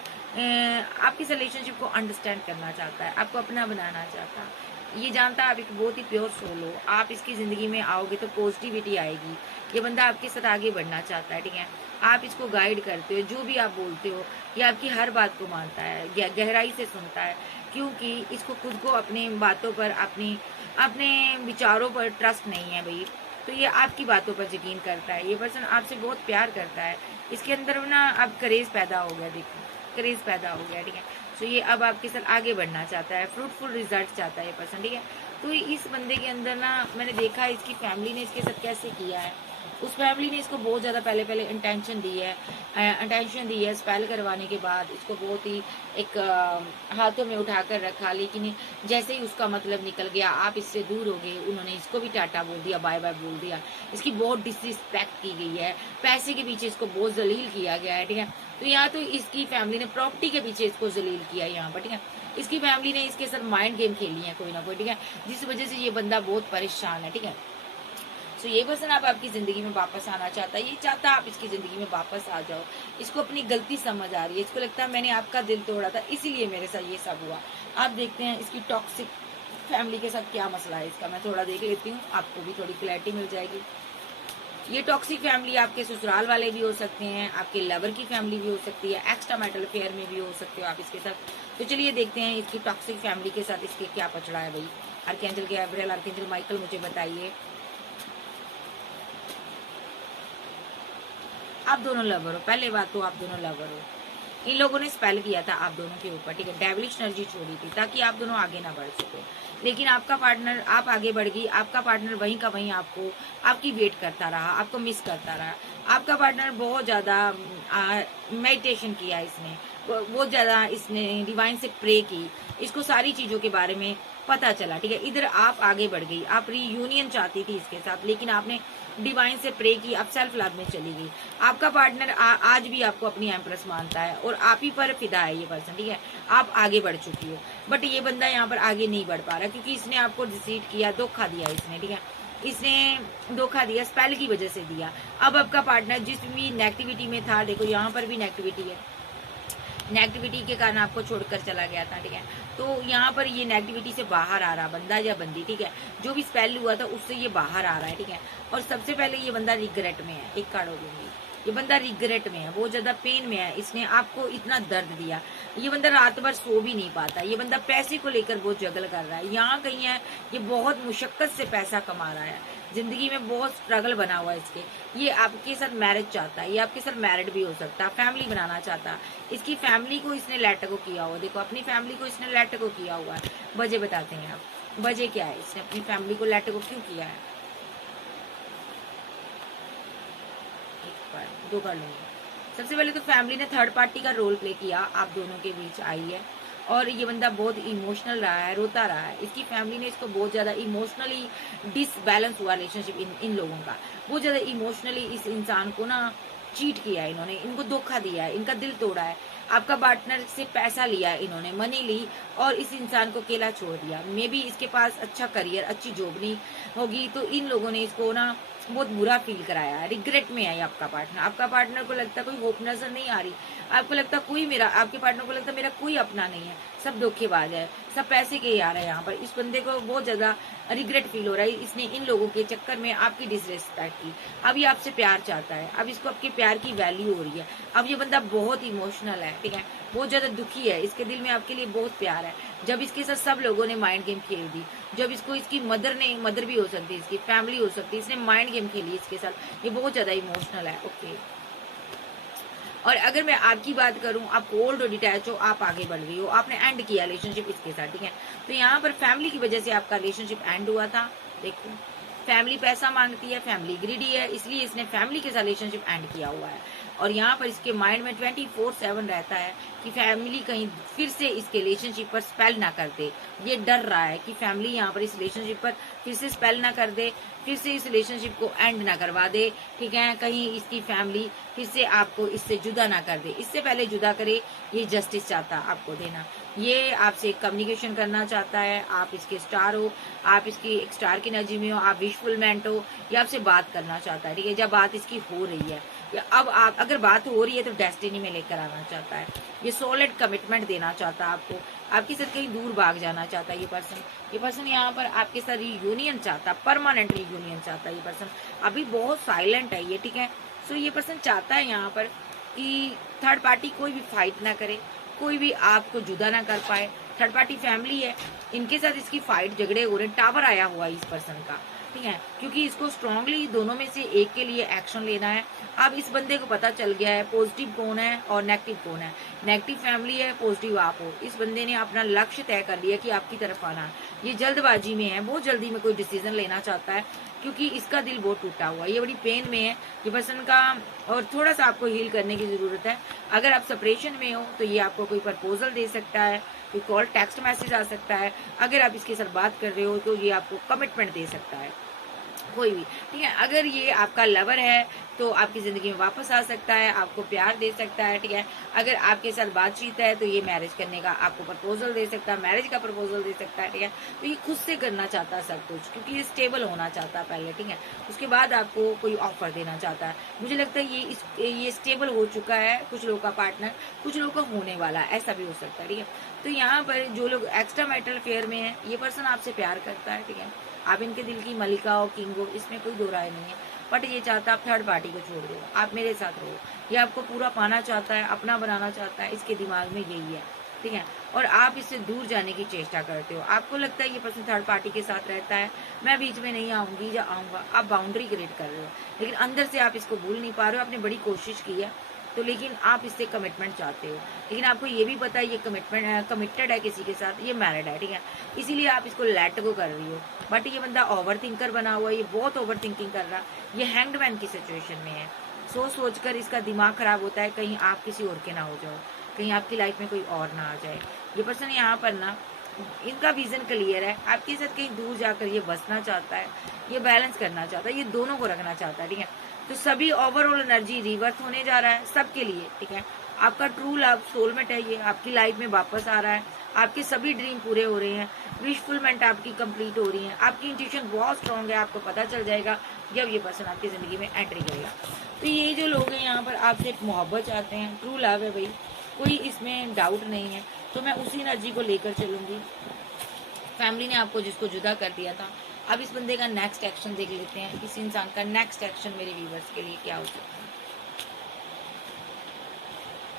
आपकी रिलेशनशिप को अंडरस्टैंड करना चाहता है, आपको अपना बनाना चाहता है। ये जानता है आप एक बहुत ही प्योर सोल हो, आप इसकी जिंदगी में आओगे तो पॉजिटिविटी आएगी। ये बंदा आपके साथ आगे बढ़ना चाहता है, ठीक है। आप इसको गाइड करते हो, जो भी आप बोलते हो ये आपकी हर बात को मानता है, गहराई से सुनता है, क्योंकि इसको खुद को अपनी बातों पर, अपने विचारों पर ट्रस्ट नहीं है भाई। तो ये आपकी बातों पर यकीन करता है। ये पर्सन आपसे बहुत प्यार करता है, इसके अंदर ना अब करेज पैदा हो गया, देखो करेज पैदा हो गया, ठीक है। तो ये अब आपके साथ आगे बढ़ना चाहता है, फ्रूटफुल रिजल्ट चाहता है ये पर्सन, ठीक है। तो इस बंदे के अंदर ना मैंने देखा है इसकी फैमिली ने इसके साथ कैसे किया है। उस फैमिली ने इसको बहुत ज़्यादा पहले इंटेंशन दी है स्पेल करवाने के बाद इसको बहुत ही एक हाथों में उठाकर रखा, लेकिन जैसे ही उसका मतलब निकल गया, आप इससे दूर हो गए, उन्होंने इसको भी टाटा बोल दिया, बाय बाय बोल दिया। इसकी बहुत डिसरिस्पेक्ट की गई है, पैसे के पीछे इसको बहुत जलील किया गया है, ठीक है। तो यहाँ तो इसकी फैमिली ने प्रॉपर्टी के पीछे इसको जलील किया यहाँ पर, ठीक है। इसकी फैमिली ने इसके साथ माइंड गेम खेली है कोई ना कोई, ठीक है, जिस वजह से ये बंदा बहुत परेशान है, ठीक है। सो ये पर्सन अब आपकी जिंदगी में वापस आना चाहता है, ये चाहता है आप इसकी जिंदगी में वापस आ जाओ। इसको अपनी गलती समझ आ रही है, इसको लगता है मैंने आपका दिल तोड़ा था इसीलिए मेरे साथ ये सब हुआ। आप देखते हैं इसकी टॉक्सिक फैमिली के साथ क्या मसला है इसका, मैं थोड़ा देख लेती हूँ, आपको भी थोड़ी क्लैरिटी मिल जाएगी। ये टॉक्सिक फैमिली आपके ससुराल वाले भी हो सकते हैं, आपके लवर की फैमिली भी हो सकती है, एक्स्ट्रा मैरिटल अफेयर में भी हो सकते हो आप इसके साथ। तो चलिए देखते हैं इसकी टॉक्सिक फैमिली के साथ इसके क्या पचड़ा है भाई। आर्कएंजल गैब्रिएल, आर्कएंजल माइकल, मुझे बताइए। आप दोनों लवर हो, पहले बात तो आप दोनों लवर हो। इन लोगों ने स्पेल किया था आप दोनों के ऊपर, ठीक है, डेविलिश एनर्जी छोड़ी थी ताकि आप दोनों आगे ना बढ़ सको। लेकिन आपका पार्टनर, आप आगे बढ़ गई, आपका पार्टनर वहीं का वहीं आपको, आपकी वेट करता रहा, आपको मिस करता रहा। आपका पार्टनर बहुत ज्यादा मेडिटेशन किया इसने, बहुत ज्यादा इसने डिवाइन से प्रे की, इसको सारी चीजों के बारे में पता चला, ठीक है। इधर आप आगे बढ़ गई, आप रीयूनियन चाहती थी इसके साथ, लेकिन आपने डिवाइन से प्रे की, आप सेल्फ लव में चली गई। आपका पार्टनर आज भी आपको अपनी एम्प्रेस मानता है और आप ही पर फिदा है ये पर्सन, ठीक है। आप आगे बढ़ चुकी हो, बट ये बंदा यहाँ पर आगे नहीं बढ़ पा रहा क्योंकि इसने आपको डिसीट किया, धोखा दिया इसने, ठीक है। इसने धोखा दिया, स्पेल की वजह से दिया। अब आपका पार्टनर जिस भी नेगेटिविटी में था, देखो यहाँ पर भी नेगेटिविटी है, नेगेटिविटी के कारण आपको छोड़कर चला गया था, ठीक है। तो यहाँ पर ये नेगेटिविटी से बाहर आ रहा बंदा या बंदी, ठीक है, जो भी स्पेल हुआ था उससे ये बाहर आ रहा है, ठीक है। और सबसे पहले ये बंदा रिग्रेट में है, एक कार्ड हो दूंगी, ये बंदा रिग्रेट में है, बहुत ज्यादा पेन में है। इसने आपको इतना दर्द दिया, ये बंदा रात भर सो भी नहीं पाता। ये बंदा पैसे को लेकर बहुत जगल कर रहा है, यहाँ कहीं है ये बहुत मुशक्कत से पैसा कमा रहा है, जिंदगी में बहुत स्ट्रगल बना हुआ है इसके। ये आपके साथ मैरिज चाहता है, ये आपके साथ मैरिड भी हो सकता है, फैमिली बनाना चाहता है। इसकी फैमिली को इसने लेट गो किया हुआ, देखो अपनी फैमिली को इसने लेट गो किया हुआ है। वजह बताते हैं आप, वजह क्या है, इसने अपनी फैमिली को लेट गो क्यों किया है। दो कर लूंगी। सबसे पहले तो फैमिली ने थर्ड पार्टी का रोल प्ले किया, आप दोनों के बीच आई है और ये बंदा बहुत इमोशनल रहा है, रोता रहा है। इसकी फैमिली ने इसको बहुत ज्यादा इमोशनली डिसबैलेंस हुआ रिलेशनशिप इन लोगों का, बहुत ज्यादा इमोशनली इस इंसान को ना चीट किया है इन्होंने, इनको धोखा दिया है, इनका दिल तोड़ा है। आपका पार्टनर से पैसा लिया इन्होंने, मनी ली और इस इंसान को अकेला छोड़ दिया। मे बी इसके पास अच्छा करियर, अच्छी जॉब नहीं होगी, तो इन लोगों ने इसको ना बहुत बुरा फील कराया है, रिग्रेट में है आपका पार्टनर। आपका पार्टनर को लगता है कोई होप नजर नहीं आ रही, आपको लगता कोई मेरा, आपके पार्टनर को लगता मेरा कोई अपना नहीं है, सब धोखेबाज है, सब पैसे के ही आ रहे हैं यहाँ पर। इस बंदे को बहुत ज्यादा रिग्रेट फील हो रहा है, इसने इन लोगों के चक्कर में आपकी डिसरेस्पेक्ट की। अब ये आपसे प्यार चाहता है, अब इसको आपके प्यार की वैल्यू हो रही है। अब ये बंदा बहुत इमोशनल है, ठीक है, बहुत ज्यादा दुखी है, इसके दिल में आपके लिए बहुत प्यार है। जब इसके साथ सब लोगों ने माइंड गेम खेल दी, जब इसको इसकी मदर भी हो सकती है, इसकी फैमिली हो सकती है, इसने माइंड गेम खेली इसके साथ, ये बहुत ज्यादा इमोशनल है। ओके, और अगर मैं आपकी बात करूं, आप कोल्ड और डिटैच हो, आप आगे बढ़ रही हो, आपने एंड किया रिलेशनशिप इसके साथ, ठीक है, तो यहाँ पर फैमिली की वजह से आपका रिलेशनशिप एंड हुआ था। देखो, फैमिली पैसा मांगती है, फैमिली ग्रीडी है, इसलिए इसने फैमिली के साथ रिलेशनशिप एंड किया हुआ है। और यहाँ पर इसके माइंड में 24/7 रहता है कि फैमिली कहीं फिर से इसके रिलेशनशिप पर स्पेल ना कर दे। ये डर रहा है कि फैमिली यहाँ पर इस रिलेशनशिप पर फिर से स्पेल ना कर दे, फिर से इस रिलेशनशिप को एंड ना करवा दे, ठीक है, कहीं इसकी फैमिली फिर से आपको इससे जुदा ना कर दे, इससे पहले जुदा करे। ये जस्टिस चाहता आपको देना, ये आपसे कम्युनिकेशन करना चाहता है, आप इसके स्टार हो, आप इसकी एक स्टार की एनर्जी में हो, आप विशफुलमेंट हो, ये आपसे बात करना चाहता है, ठीक है। जब बात इसकी हो रही है, या अब आप अगर बात हो रही है तो डेस्टिनी में लेकर आना चाहता है, ये सॉलिड कमिटमेंट देना चाहता है आपको, आपके साथ कहीं दूर भाग जाना चाहता है ये पर्सन यहाँ पर आपके साथ रियूनियन चाहता है, परमानेंट रियूनियन चाहता है ये पर्सन। अभी बहुत साइलेंट है ये, ठीक है। सो ये पर्सन चाहता है यहाँ पर कि थर्ड पार्टी कोई भी फाइट ना करे, कोई भी आपको जुदा ना कर पाए। थर्ड पार्टी फैमिली है, इनके साथ इसकी फाइट झगड़े हो रहे, टावर आया हुआ है इस पर्सन का, ठीक है, क्योंकि इसको स्ट्रांगली दोनों में से एक के लिए एक्शन लेना है। अब इस बंदे को पता चल गया है पॉजिटिव कौन है और नेगेटिव कौन है। नेगेटिव फैमिली है, पॉजिटिव आप हो। इस बंदे ने अपना लक्ष्य तय कर लिया कि आपकी तरफ आना है। ये जल्दबाजी में है, बहुत जल्दी में कोई डिसीजन लेना चाहता है, क्योंकि इसका दिल बहुत टूटा हुआ है, ये बड़ी पेन में है ये पर्सन का, और थोड़ा सा आपको हील करने की जरूरत है। अगर आप सेपरेशन में हो तो ये आपको कोई प्रपोजल दे सकता है, कोई कॉल टेक्स्ट मैसेज आ सकता है। अगर आप इसके साथ बात कर रहे हो तो ये आपको कमिटमेंट दे सकता है, कोई भी, ठीक है। अगर ये आपका लवर है तो आपकी जिंदगी में वापस आ सकता है, आपको प्यार दे सकता है, ठीक है। अगर आपके साथ बातचीत है तो ये मैरिज करने का आपको प्रपोजल दे सकता है, मैरिज का प्रपोजल दे सकता है, ठीक है। तो ये खुद से करना चाहता है सब कुछ, क्योंकि ये स्टेबल होना चाहता है पहले, ठीक है, उसके बाद आपको कोई ऑफर देना चाहता है। मुझे लगता है ये स्टेबल हो चुका है, कुछ लोगों का पार्टनर, कुछ लोगों का होने वाला है, ऐसा भी हो सकता है, ठीक है। तो यहाँ पर जो लोग एक्स्ट्रा मैरिटल अफेयर में है, ये पर्सन आपसे प्यार करता है, ठीक है, आप इनके दिल की मलिका हो, किंग हो, इसमें कोई दो राय नहीं है। बट ये चाहता है आप थर्ड पार्टी को छोड़ दो, आप मेरे साथ रहो। ये आपको पूरा पाना चाहता है, अपना बनाना चाहता है, इसके दिमाग में यही है, ठीक है। और आप इससे दूर जाने की चेष्टा करते हो, आपको लगता है ये पर्सन थर्ड पार्टी के साथ रहता है, मैं बीच में नहीं आऊंगी या आऊंगा, आप बाउंड्री क्रिएट कर रहे हो, लेकिन अंदर से आप इसको भूल नहीं पा रहे हो। आपने बड़ी कोशिश की है तो, लेकिन आप इससे कमिटमेंट चाहते हो, लेकिन आपको ये भी पता है ये कमिटेड है किसी के साथ, ये मैरिड है, ठीक है, इसीलिए आप इसको लेट गो कर रही हो। बट ये बंदा ओवर थिंकर बना हुआ है, ये बहुत ओवर थिंकिंग कर रहा है, ये हैंगमैन की सिचुएशन में है। सोच कर इसका दिमाग खराब होता है, कहीं आप किसी और के ना हो जाओ, कहीं आपकी लाइफ में कोई और ना आ जाए। ये पर्सन यहाँ पर ना, इनका विजन क्लियर है, आपके साथ कहीं दूर जाकर ये बसना चाहता है, ये बैलेंस करना चाहता है, ये दोनों को रखना चाहता है, ठीक है। तो सभी ओवरऑल एनर्जी रिवर्स होने जा रहा है सबके लिए, ठीक है। आपका ट्रू लव सोलमेट है, ये आपकी लाइफ में वापस आ रहा है, आपके सभी ड्रीम पूरे हो रहे हैं, विशफुलमेंट आपकी कंप्लीट हो रही है, आपकी इंट्यूशन बहुत स्ट्रांग है, आपको पता चल जाएगा जब ये पर्सन आपकी जिंदगी में एंट्री करेगा। तो ये जो लोग हैं यहाँ पर आपसे मोहब्बत चाहते हैं, ट्रू लव है भाई, कोई इसमें डाउट नहीं है। तो मैं उसी एनर्जी को लेकर चलूंगी। फैमिली ने आपको जिसको जुदा कर दिया था, अब इस बंदे का नेक्स्ट एक्शन देख लेते हैं, इस इंसान का नेक्स्ट एक्शन मेरे व्यूवर्स के लिए क्या हो सकता है।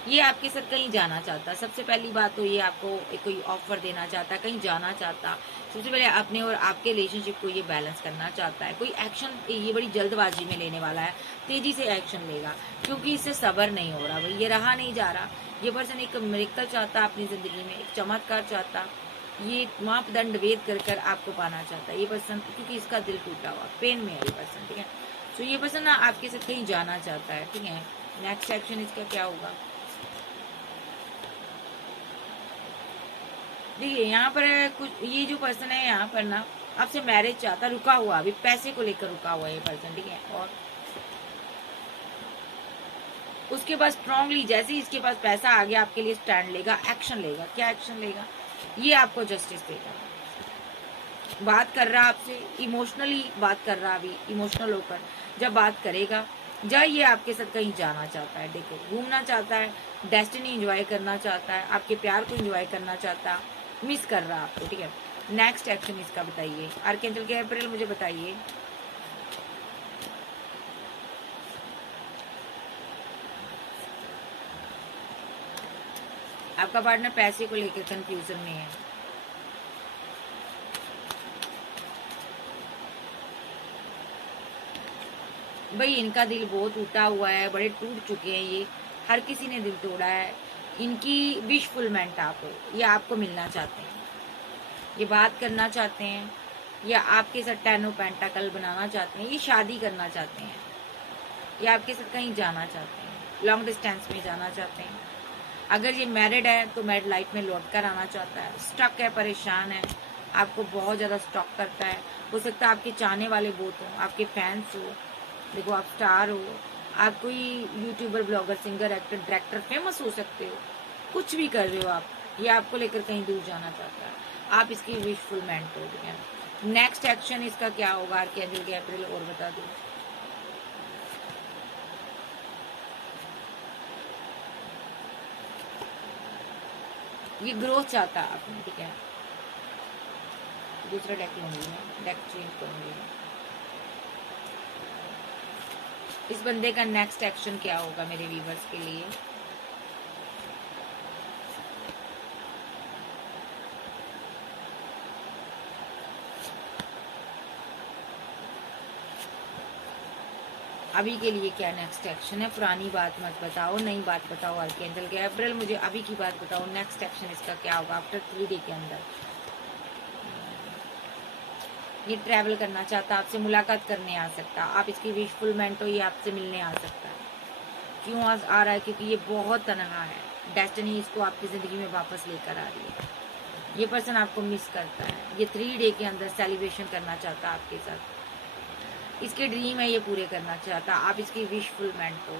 ये आपके साथ कहीं जाना चाहता, सबसे पहली बात तो ये आपको एक कोई ऑफर देना चाहता, कहीं जाना चाहता। सबसे पहले अपने और आपके रिलेशनशिप को ये बैलेंस करना चाहता है, कोई एक्शन ये बड़ी जल्दबाजी में लेने वाला है, तेजी से एक्शन लेगा, क्योंकि इससे सब्र नहीं हो रहा भाई, ये रहा नहीं जा रहा। ये पर्सन एक मिरेकल चाहता अपनी जिंदगी में, एक चमत्कार चाहता, ये मापदंड वेद कर आपको पाना चाहता है ये पर्सन, क्योंकि इसका दिल टूटा हुआ, पेन में है ये पर्सन, ठीक है। तो ये पर्सन ना आपके साथ कहीं जाना चाहता है, ठीक है। नेक्स्ट एक्शन इसका क्या होगा, देखिए यहाँ पर कुछ, ये जो पर्सन है यहाँ पर ना आपसे मैरिज चाहता, रुका हुआ, अभी पैसे को लेकर रुका हुआ है ये पर्सन, ठीक है। और उसके बाद स्ट्रांगली जैसे ही इसके पास पैसा आ गया आपके लिए स्टैंड लेगा, एक्शन लेगा। क्या एक्शन लेगा? ये आपको जस्टिस देगा। बात कर रहा आपसे इमोशनली, बात कर रहा अभी इमोशनल होकर जब बात करेगा, जब ये आपके साथ कहीं जाना चाहता है, देखो घूमना चाहता है, डेस्टिनी एंजॉय करना चाहता है, आपके प्यार को एंजॉय करना चाहता है, मिस कर रहा आपको, ठीक है। नेक्स्ट एक्शन इसका बताइए, आर्कएंजल गैब्रिएल मुझे बताइए। आपका पार्टनर पैसे को लेकर कंफ्यूजन में है। भाई इनका दिल बहुत टूटा हुआ है, बड़े टूट चुके हैं ये, हर किसी ने दिल तोड़ा है। इनकी विश फुलमेंट आप हो, ये आपको मिलना चाहते हैं, ये बात करना चाहते हैं, या आपके साथ टेन ऑफ पेंटाकल बनाना चाहते हैं, ये शादी करना चाहते हैं, ये आपके साथ कहीं जाना चाहते हैं, लॉन्ग डिस्टेंस में जाना चाहते हैं। अगर ये मैरिड है तो मैरिड लाइफ में लौट कर आना चाहता है। स्टक है, परेशान है, आपको बहुत ज़्यादा स्टॉक करता है। हो सकता है आपके चाहने वाले बहुत हों, आपके फैंस हो, देखो आप स्टार हो, आप कोई YouTuber, blogger, singer, actor, director, famous हो सकते हो, कुछ भी कर रहे हो आप, ये आपको लेकर कहीं दूर जाना चाहता है, आप इसकी विश फुलमेंट हो गए। नेक्स्ट एक्शन इसका क्या होगा आर्कएंजल गैब्रिएल, और बता दो। ये ग्रोथ चाहता है आपने, ठीक है। दूसरा डेक लूंगी मैं, डेक चेंज करूंगी। इस बंदे का नेक्स्ट एक्शन क्या होगा मेरे व्यूवर्स के लिए? अभी के लिए क्या नेक्स्ट एक्शन है? पुरानी बात मत बताओ, नई बात बताओ आर्कएंजल गैब्रिएल, मुझे अभी की बात बताओ। नेक्स्ट एक्शन इसका क्या होगा आफ्टर 3 डे के अंदर? ये ट्रैवल करना चाहता, आपसे मुलाकात करने आ सकता, आप इसकी विश फुलमेंट हो, ये आपसे मिलने आ सकता है। क्यों आ रहा है? क्योंकि ये बहुत तनहा है, डेस्टिनी इसको आपकी ज़िंदगी में वापस लेकर आ रही है। ये पर्सन आपको मिस करता है, ये 3 डे के अंदर सेलिब्रेशन करना चाहता है आपके साथ, इसके ड्रीम है ये पूरे करना चाहता, आप इसकी विश फुलमेंट हो,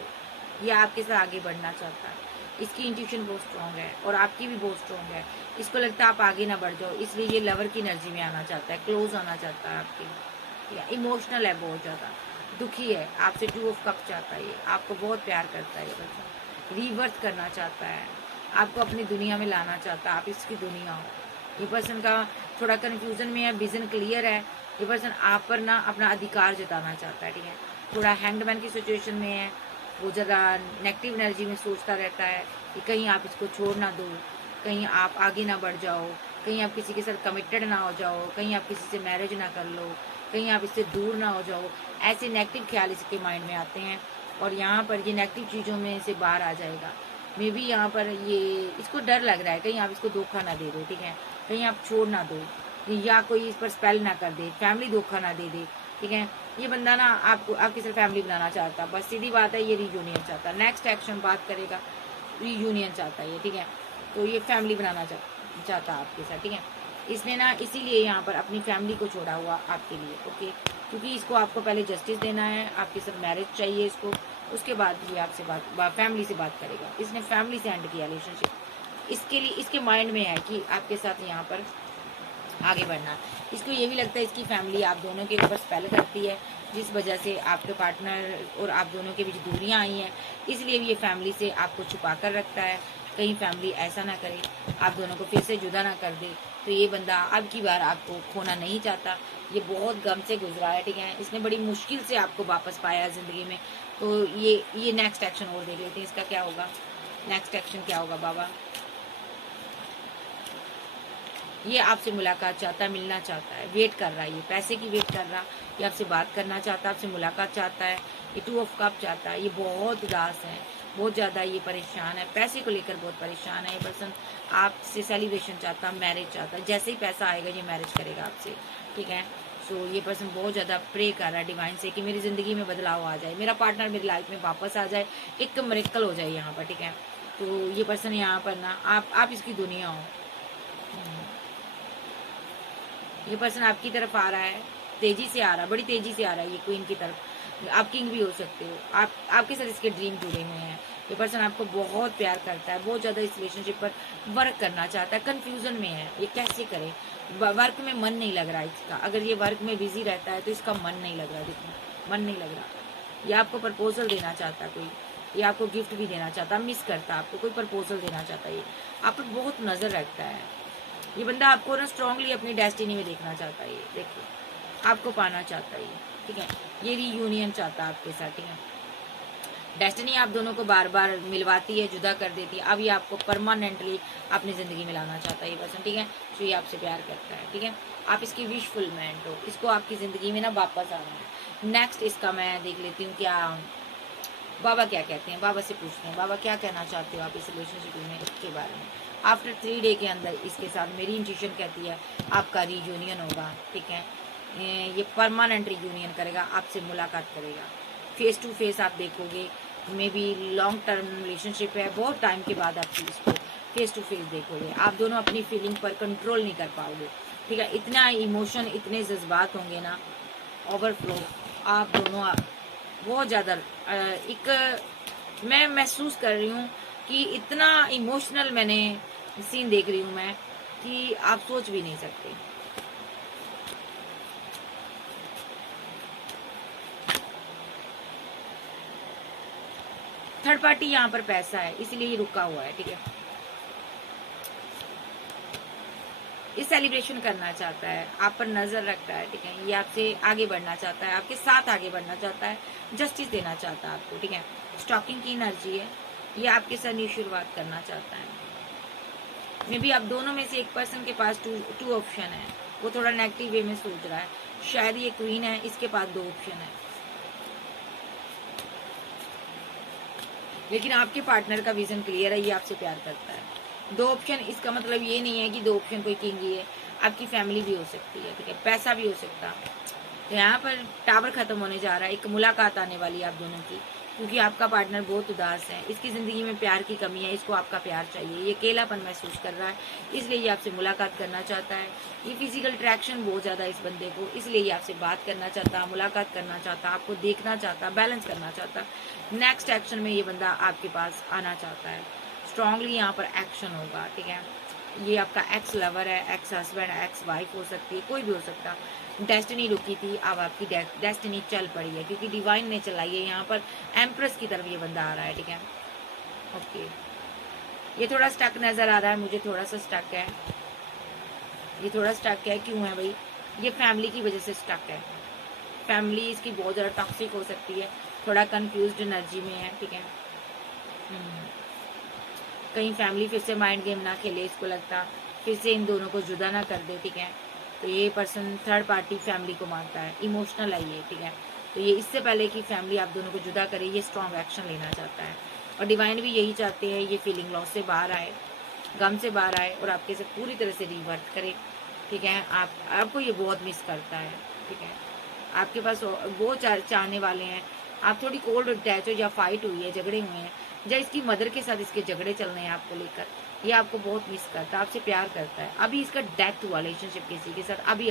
ये आपके साथ आगे बढ़ना चाहता है। इसकी इंट्यूशन बहुत स्ट्रॉन्ग है और आपकी भी बहुत स्ट्रॉन्ग है। इसको लगता है आप आगे ना बढ़ जाओ, इसलिए ये लवर की एनर्जी में आना चाहता है, क्लोज आना चाहता है आपके, या इमोशनल है, बहुत ज़्यादा दुखी है आपसे। 2 ऑफ कप चाहता है, ये आपको बहुत प्यार करता है, ये पर्सन रीवर्थ करना चाहता है, आपको अपनी दुनिया में लाना चाहता है, आप इसकी दुनिया हो। ये पर्सन का थोड़ा कन्फ्यूजन में है, विजन क्लियर है, ये पर्सन आप पर ना अपना अधिकार जताना चाहता है, ठीक है। थोड़ा हैंगमैन की सिचुएशन में है, वो ज़रा नेगेटिव एनर्जी में सोचता रहता है कि कहीं आप इसको छोड़ ना दो, कहीं आप आगे ना बढ़ जाओ, कहीं आप किसी के साथ कमिटेड ना हो जाओ, कहीं आप किसी से मैरिज ना कर लो, कहीं आप इससे दूर ना हो जाओ। ऐसे नेगेटिव ख्याल इसके माइंड में आते हैं और यहाँ पर ये नेगेटिव चीज़ों में से बाहर आ जाएगा। मे बी यहाँ पर ये इसको डर लग रहा है कहीं आप इसको धोखा ना दे दो, ठीक है, कहीं आप छोड़ ना दो, या कोई इस पर स्पेल ना कर दे, फैमिली धोखा ना दे दे, ठीक है। ये बंदा ना आपको आपके साथ फैमिली बनाना चाहता, बस सीधी बात है, ये रीयूनियन चाहता। नेक्स्ट एक्शन बात करेगा, रीयूनियन चाहता है ये, ठीक है। तो ये फैमिली बनाना चाहता आपके साथ, ठीक है। इसने ना इसीलिए यहाँ पर अपनी फैमिली को छोड़ा हुआ आपके लिए, ओके, क्योंकि इसको आपको पहले जस्टिस देना है, आपके साथ मैरिज चाहिए इसको, उसके बाद ये आपसे फैमिली से बात करेगा। इसने फैमिली से एंड किया रिलेशनशिप, इसके लिए इसके माइंड में है कि आपके साथ यहाँ पर आगे बढ़ना। इसको ये भी लगता है इसकी फैमिली आप दोनों के ऊपर स्पेल करती है, जिस वजह से आपके पार्टनर और आप दोनों के बीच दूरियां आई हैं, इसलिए भी ये फैमिली से आपको छुपा कर रखता है, कहीं फैमिली ऐसा ना करे, आप दोनों को फिर से जुदा ना कर दे। तो ये बंदा अब की बार आपको खोना नहीं चाहता, ये बहुत गम से गुजरा है, ठीक है। इसने बड़ी मुश्किल से आपको वापस पाया ज़िंदगी में। तो ये नेक्स्ट एक्शन और देख लेते हैं, इसका क्या होगा, नेक्स्ट एक्शन क्या होगा बाबा। ये आपसे मुलाकात चाहता है, मिलना चाहता है, वेट कर रहा है, ये पैसे की वेट कर रहा, ये आपसे बात करना चाहता है, आपसे मुलाकात चाहता है, ये 2 ऑफ कप चाहता है, ये बहुत उदास है, बहुत ज़्यादा ये परेशान है, पैसे को लेकर बहुत परेशान है। ये पर्सन आपसे सेलिब्रेशन चाहता है, मैरिज चाहता है, जैसे ही पैसा आएगा ये मैरिज करेगा आपसे, ठीक है। सो ये पर्सन बहुत ज़्यादा प्रे कर रहा है डिवाइन से कि मेरी ज़िंदगी में बदलाव आ जाए, मेरा पार्टनर मेरी लाइफ में वापस आ जाए, एक मिरेकल हो जाए यहाँ पर, ठीक है। तो ये पर्सन यहाँ पर ना आप इसकी दुनिया हो। ये पर्सन आपकी तरफ आ रहा है, तेजी से आ रहा है, बड़ी तेजी से आ रहा है ये क्वीन की तरफ। आप किंग भी हो सकते हो, आप आपके साथ इसके ड्रीम जुड़े हुए हैं, ये पर्सन आपको बहुत प्यार करता है, बहुत ज़्यादा इस रिलेशनशिप पर वर्क करना चाहता है, कंफ्यूजन में है ये कैसे करे, वर्क में मन नहीं लग रहा है इसका। अगर ये वर्क में बिजी रहता है तो इसका मन नहीं लग रहा, देखो मन नहीं लग रहा। ये आपको प्रपोजल देना चाहता है कोई, ये आपको गिफ्ट भी देना चाहता है, मिस करता है आपको, कोई प्रपोजल देना चाहता है, ये आप पर बहुत नज़र रखता है। ये बंदा आपको ना स्ट्रांगली अपनी डेस्टिनी में देखना चाहता है, ये देखो आपको पाना चाहता है ये, ठीक है। ये रीयूनियन चाहता है आपके साथ, ठीक है। डेस्टिनी आप दोनों को बार बार मिलवाती है, जुदा कर देती है, अब ये आपको परमानेंटली अपनी ज़िंदगी में लाना चाहता है ये पर्सन, ठीक है। तो ये आपसे प्यार करता है, ठीक है। आप इसकी विश फुलमेंट हो, इसको आपकी ज़िंदगी में ना वापस आना है। नेक्स्ट इसका मैं देख लेती हूँ क्या बाबा क्या कहते हैं, बाबा से पूछते हैं बाबा क्या कहना चाहते हो आप इस रिलेशनशिप में, इसके बारे में। आफ्टर 3 डे के अंदर इसके साथ मेरी इंट्यूशन कहती है आपका रीयूनियन होगा, ठीक है। ये परमानेंट रीयूनियन करेगा, आपसे मुलाकात करेगा, फेस टू फेस आप देखोगे। May be long term relationship है, बहुत टाइम के बाद आप इसको फेस टू फेस देखोगे। आप दोनों अपनी फीलिंग पर कंट्रोल नहीं कर पाओगे, ठीक है। इतना इमोशन, इतने जज्बात होंगे ना, ओवरफ्लो। आप दोनों बहुत ज़्यादा एक मैं महसूस कर रही हूँ कि इतना इमोशनल मैंने सीन देख रही हूँ मैं कि आप सोच भी नहीं सकते। थर्ड पार्टी यहाँ पर पैसा है, इसलिए ये रुका हुआ है, ठीक है। ये सेलिब्रेशन करना चाहता है, आप पर नजर रखता है, ठीक है। ये आपसे आगे बढ़ना चाहता है, आपके साथ आगे बढ़ना चाहता है, जस्टिस देना चाहता है आपको, ठीक है। स्टॉकिंग की एनर्जी है, ये आपके साथ न्यू शुरुआत करना चाहता है। मे बी आप दोनों में से एक पर्सन के पास टू ऑप्शन है, वो थोड़ा नेगेटिव वे में सोच रहा है। शायद ये क्वीन है, इसके पास 2 ऑप्शन है, लेकिन आपके पार्टनर का विजन क्लियर है, ये आपसे प्यार करता है। 2 ऑप्शन, इसका मतलब ये नहीं है कि 2 ऑप्शन कोई किंग ही है, आपकी फैमिली भी हो सकती है, ठीक है, पैसा भी हो सकता है। तो यहाँ पर टावर खत्म होने जा रहा है, एक मुलाकात आने वाली है आप दोनों की, क्योंकि आपका पार्टनर बहुत उदास है, इसकी ज़िंदगी में प्यार की कमी है, इसको आपका प्यार चाहिए, ये अकेलापन महसूस कर रहा है, इसलिए ये आपसे मुलाकात करना चाहता है। ये फिजिकल अट्रैक्शन बहुत ज़्यादा इस बंदे को, इसलिए ये आपसे बात करना चाहता, मुलाकात करना चाहता, आपको देखना चाहता, बैलेंस करना चाहता। नेक्स्ट एक्शन में ये बंदा आपके पास आना चाहता है, स्ट्रांगली यहाँ पर एक्शन होगा, ठीक है। ये आपका एक्स लवर है, एक्स हस्बैंड, एक्स वाइफ हो सकती है, कोई भी हो सकता। डेस्टिनी रुकी थी, अब आपकी डेस्टिनी चल पड़ी है, क्योंकि डिवाइन ने चलाई है। यहाँ पर एम्प्रेस की तरफ ये बंदा आ रहा है, ठीक है। ओके, ये थोड़ा स्टक नजर आ रहा है मुझे, थोड़ा सा स्टक है, ये थोड़ा स्टक है, क्यों है भाई? ये फैमिली की वजह से स्टक है, फैमिली इसकी बहुत ज़्यादा टॉक्सिक हो सकती है, थोड़ा कंफ्यूज्ड एनर्जी में है, ठीक है। कहीं फैमिली फिर से माइंड गेम ना खेले, इसको लगता फिर से इन दोनों को जुदा ना कर दे, ठीक है। तो ये पर्सन थर्ड पार्टी फैमिली को मानता है, इमोशनल है ये, ठीक है। तो ये इससे पहले कि फैमिली आप दोनों को जुदा करे, ये स्ट्रॉन्ग एक्शन लेना चाहता है, और डिवाइन भी यही चाहते हैं, ये फीलिंग लॉस से बाहर आए, गम से बाहर आए, और आपके से पूरी तरह से रिवर्ट करे, ठीक है। आपको ये बहुत मिस करता है, ठीक है। आपके पास वो चाहने वाले हैं, आप थोड़ी कोल्ड अटैच हो, या फाइट हुई है, झगड़े हुए हैं, या इसकी मदर के साथ इसके झगड़े चल रहे हैं आपको लेकर, ये आपको बहुत मिस करता है, आपसे प्यार करता है। अभी इसका डेथ हुआ रिलेशनशिप किसी के साथ, अभी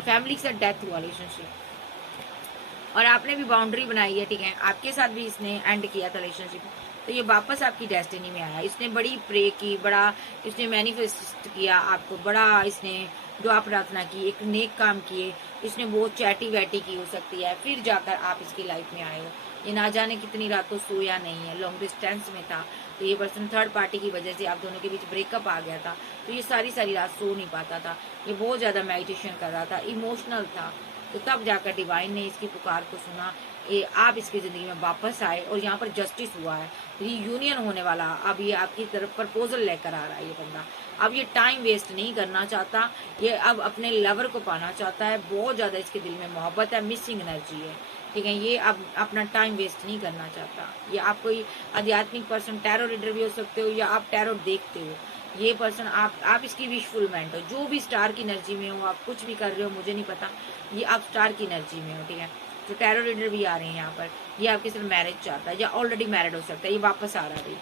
फैमिली के साथ डेथ हुआ रिलेशनशिप, और आपने भी बाउंड्री बनाई है, ठीक है। आपके साथ भी इसने एंड किया था रिलेशनशिप, तो ये वापस आपकी डेस्टिनी में आया। इसने बड़ी प्रे की, बड़ा इसने मैनिफेस्ट किया आपको, बड़ा इसने दुआ प्रार्थना की, एक नेक काम किए, इसने बहुत चैटी वैटी की हो सकती है, फिर जाकर आप इसकी लाइफ में आए हो। ये ना जाने कितनी रातों सोया नहीं है, लॉन्ग डिस्टेंस में था, तो ये पर्सन थर्ड पार्टी की वजह से आप दोनों के बीच ब्रेकअप आ गया था, तो ये सारी रात सो नहीं पाता था, ये बहुत ज़्यादा मेडिटेशन कर रहा था, इमोशनल था, तो तब जाकर डिवाइन ने इसकी पुकार को सुना, ये आप इसकी ज़िंदगी में वापस आए, और यहाँ पर जस्टिस हुआ है, रीयूनियन होने वाला। अब ये आपकी तरफ प्रपोजल लेकर आ रहा है ये बंदा, अब ये टाइम वेस्ट नहीं करना चाहता, ये अब अपने लवर को पाना चाहता है, बहुत ज़्यादा इसके दिल में मोहब्बत है, मिसिंग एनर्जी है, ठीक है। ये अब अपना टाइम वेस्ट नहीं करना चाहता। ये आप कोई आध्यात्मिक पर्सन, टैरो रीडर भी हो सकते हो, या आप टैरो देखते हो, ये पर्सन आप इसकी विशफुलमेंट हो, जो भी स्टार की एनर्जी में हो, आप कुछ भी कर रहे हो मुझे नहीं पता, ये आप स्टार की एनर्जी में हो, ठीक है। तो टैरो रीडर भी आ रहे हैं यहाँ पर, ये आपके साथ मैरिज चाहता है, या ऑलरेडी मैरिड हो सकता है, ये वापस आ रहा है।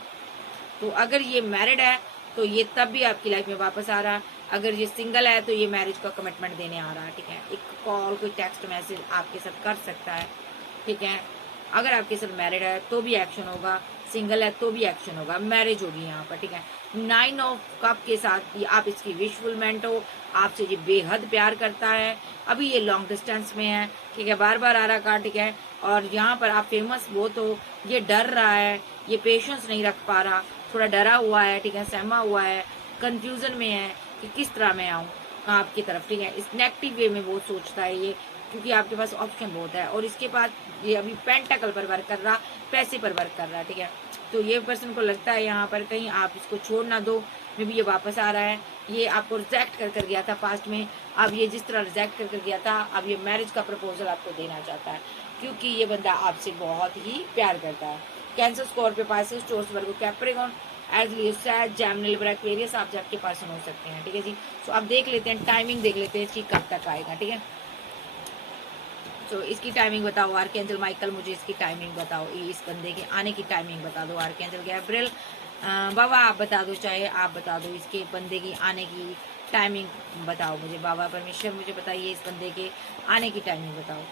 तो अगर ये मैरिड है तो ये तब भी आपकी लाइफ में वापस आ रहा है, अगर ये सिंगल है तो ये मैरिज का कमिटमेंट देने आ रहा है, ठीक है। एक कॉल, कोई टेक्स्ट मैसेज आपके साथ कर सकता है, ठीक है। अगर आपके साथ मैरिड है तो भी एक्शन होगा, सिंगल है तो भी एक्शन होगा, मैरिज होगी यहाँ पर, ठीक है। 9 ऑफ कप के साथ आप इसकी विशफुलमेंट हो, आपसे ये बेहद प्यार करता है, अभी ये लॉन्ग डिस्टेंस में है, ठीक है, बार बार आ रहा कार्ड, ठीक है। और यहाँ पर आप फेमस बहुत हो, ये डर रहा है, ये पेशेंस नहीं रख पा रहा, थोड़ा डरा हुआ है, ठीक है, सहमा हुआ है, कंफ्यूजन में है कि किस तरह मैं आऊँ आपकी तरफ, ठीक है। इस नेगेटिव वे में बहुत सोचता है ये, क्योंकि आपके पास ऑप्शन बहुत है। और इसके बाद ये अभी पेंटाकल पर वर्क कर रहा, पैसे पर वर्क कर रहा, ठीक है। तो ये पर्सन को लगता है यहाँ पर कहीं आप इसको छोड़ ना दो, मे भी ये वापस आ रहा है, ये आपको रिजेक्ट कर गया था पास्ट में, अब ये जिस तरह रिजेक्ट कर गया था, अब ये मैरिज का प्रपोजल आपको देना चाहता है, क्योंकि ये बंदा आपसे बहुत ही प्यार करता है। कैंसर, स्कॉर्पियो, पाइसेस, टॉरस, वर्गो, कैप्रिकॉर्न, एज लियो, सैज, जेमिनी, लिब्रा, एक्वेरियस आप आपके पर्सन हो सकते हैं, ठीक है जी। सो आप देख लेते हैं, टाइमिंग देख लेते हैं इसकी कब तक आएगा, ठीक है। तो इसकी टाइमिंग बताओ आर्कएंजल माइकल, मुझे इसकी टाइमिंग बताओ, इस बंदे के आने की टाइमिंग बता दो आर्कएंजल गैब्रिएल। बाबा आप बता दो, चाहे आप बता दो, इसके बंदे की आने की टाइमिंग बताओ मुझे, बाबा परमेश्वर मुझे बताइए इस बंदे के आने की टाइमिंग बताओ।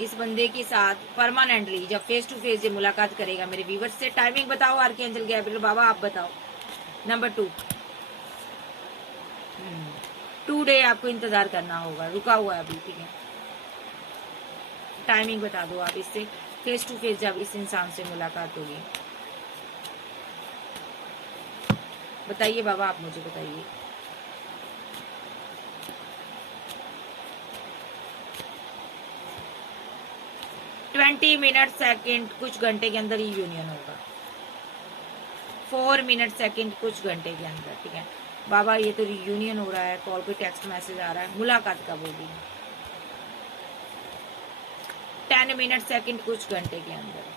इस बंदे के साथ परमानेंटली जब फेस टू फेस ये मुलाकात करेगा मेरे व्यूवर्स से, टाइमिंग बताओ आर्कएंजल गैब्रिएल। बाबा आप बताओ। नंबर 2 2 डे आपको इंतजार करना होगा, रुका हुआ है अभी, ठीक है। टाइमिंग बता दो आप इससे फेस टू फेस जब इस इंसान से मुलाकात होगी, बताइए बाबा आप मुझे बताइए। ट्वेंटी मिनट सेकेंड कुछ घंटे के अंदर ही यूनियन होगा, 4 मिनट सेकेंड कुछ घंटे के अंदर, ठीक है बाबा। ये तो यूनियन हो रहा है, कॉल पे टेक्स्ट मैसेज आ रहा है, मुलाकात कब होगी? 10 मिनट सेकेंड कुछ घंटे के अंदर।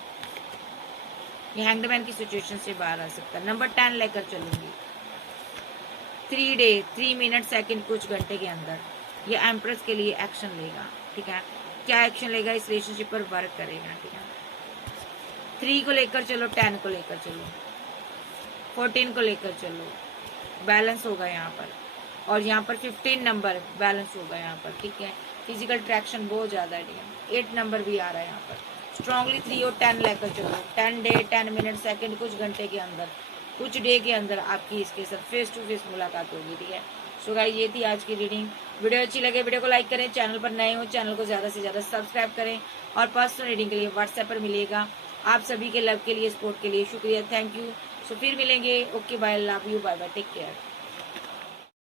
ये हैंगमैन की सिचुएशन से बाहर आ सकता है। नंबर 10 लेकर चलूंगी। 3 डे 3 मिनट सेकेंड कुछ घंटे के अंदर ये एम्प्रेस के लिए एक्शन लेगा, ठीक है। क्या एक्शन लेगा? इस रिलेशनशिप पर वर्क करेगा, ठीक है। 3 को लेकर चलो, 10 को लेकर चलो, 14 को लेकर चलो, बैलेंस होगा यहाँ पर। और यहाँ पर 15 नंबर बैलेंस होगा यहाँ पर, ठीक है। फिजिकल ट्रैक्शन बहुत ज्यादा है, ठीक है। 8 नंबर भी आ रहा है यहाँ पर। स्ट्रांगली 3 और 10 लेकर चलो। 10 डे 10 मिनट सेकेंड कुछ घंटे के अंदर, कुछ डे के अंदर आपकी इसके साथ फेस टू फेस मुलाकात होगी, ठीक है। सो गाइस ये थी आज की रीडिंग। वीडियो अच्छी लगे वीडियो को लाइक करें, चैनल पर नए हो चैनल को ज्यादा से ज्यादा सब्सक्राइब करें, और पर्सनल रीडिंग के लिए व्हाट्सएप पर मिलेगा। आप सभी के लव के लिए, सपोर्ट के लिए शुक्रिया, थैंक यू। सो फिर मिलेंगे, okay bye, love you, bye bye, take care.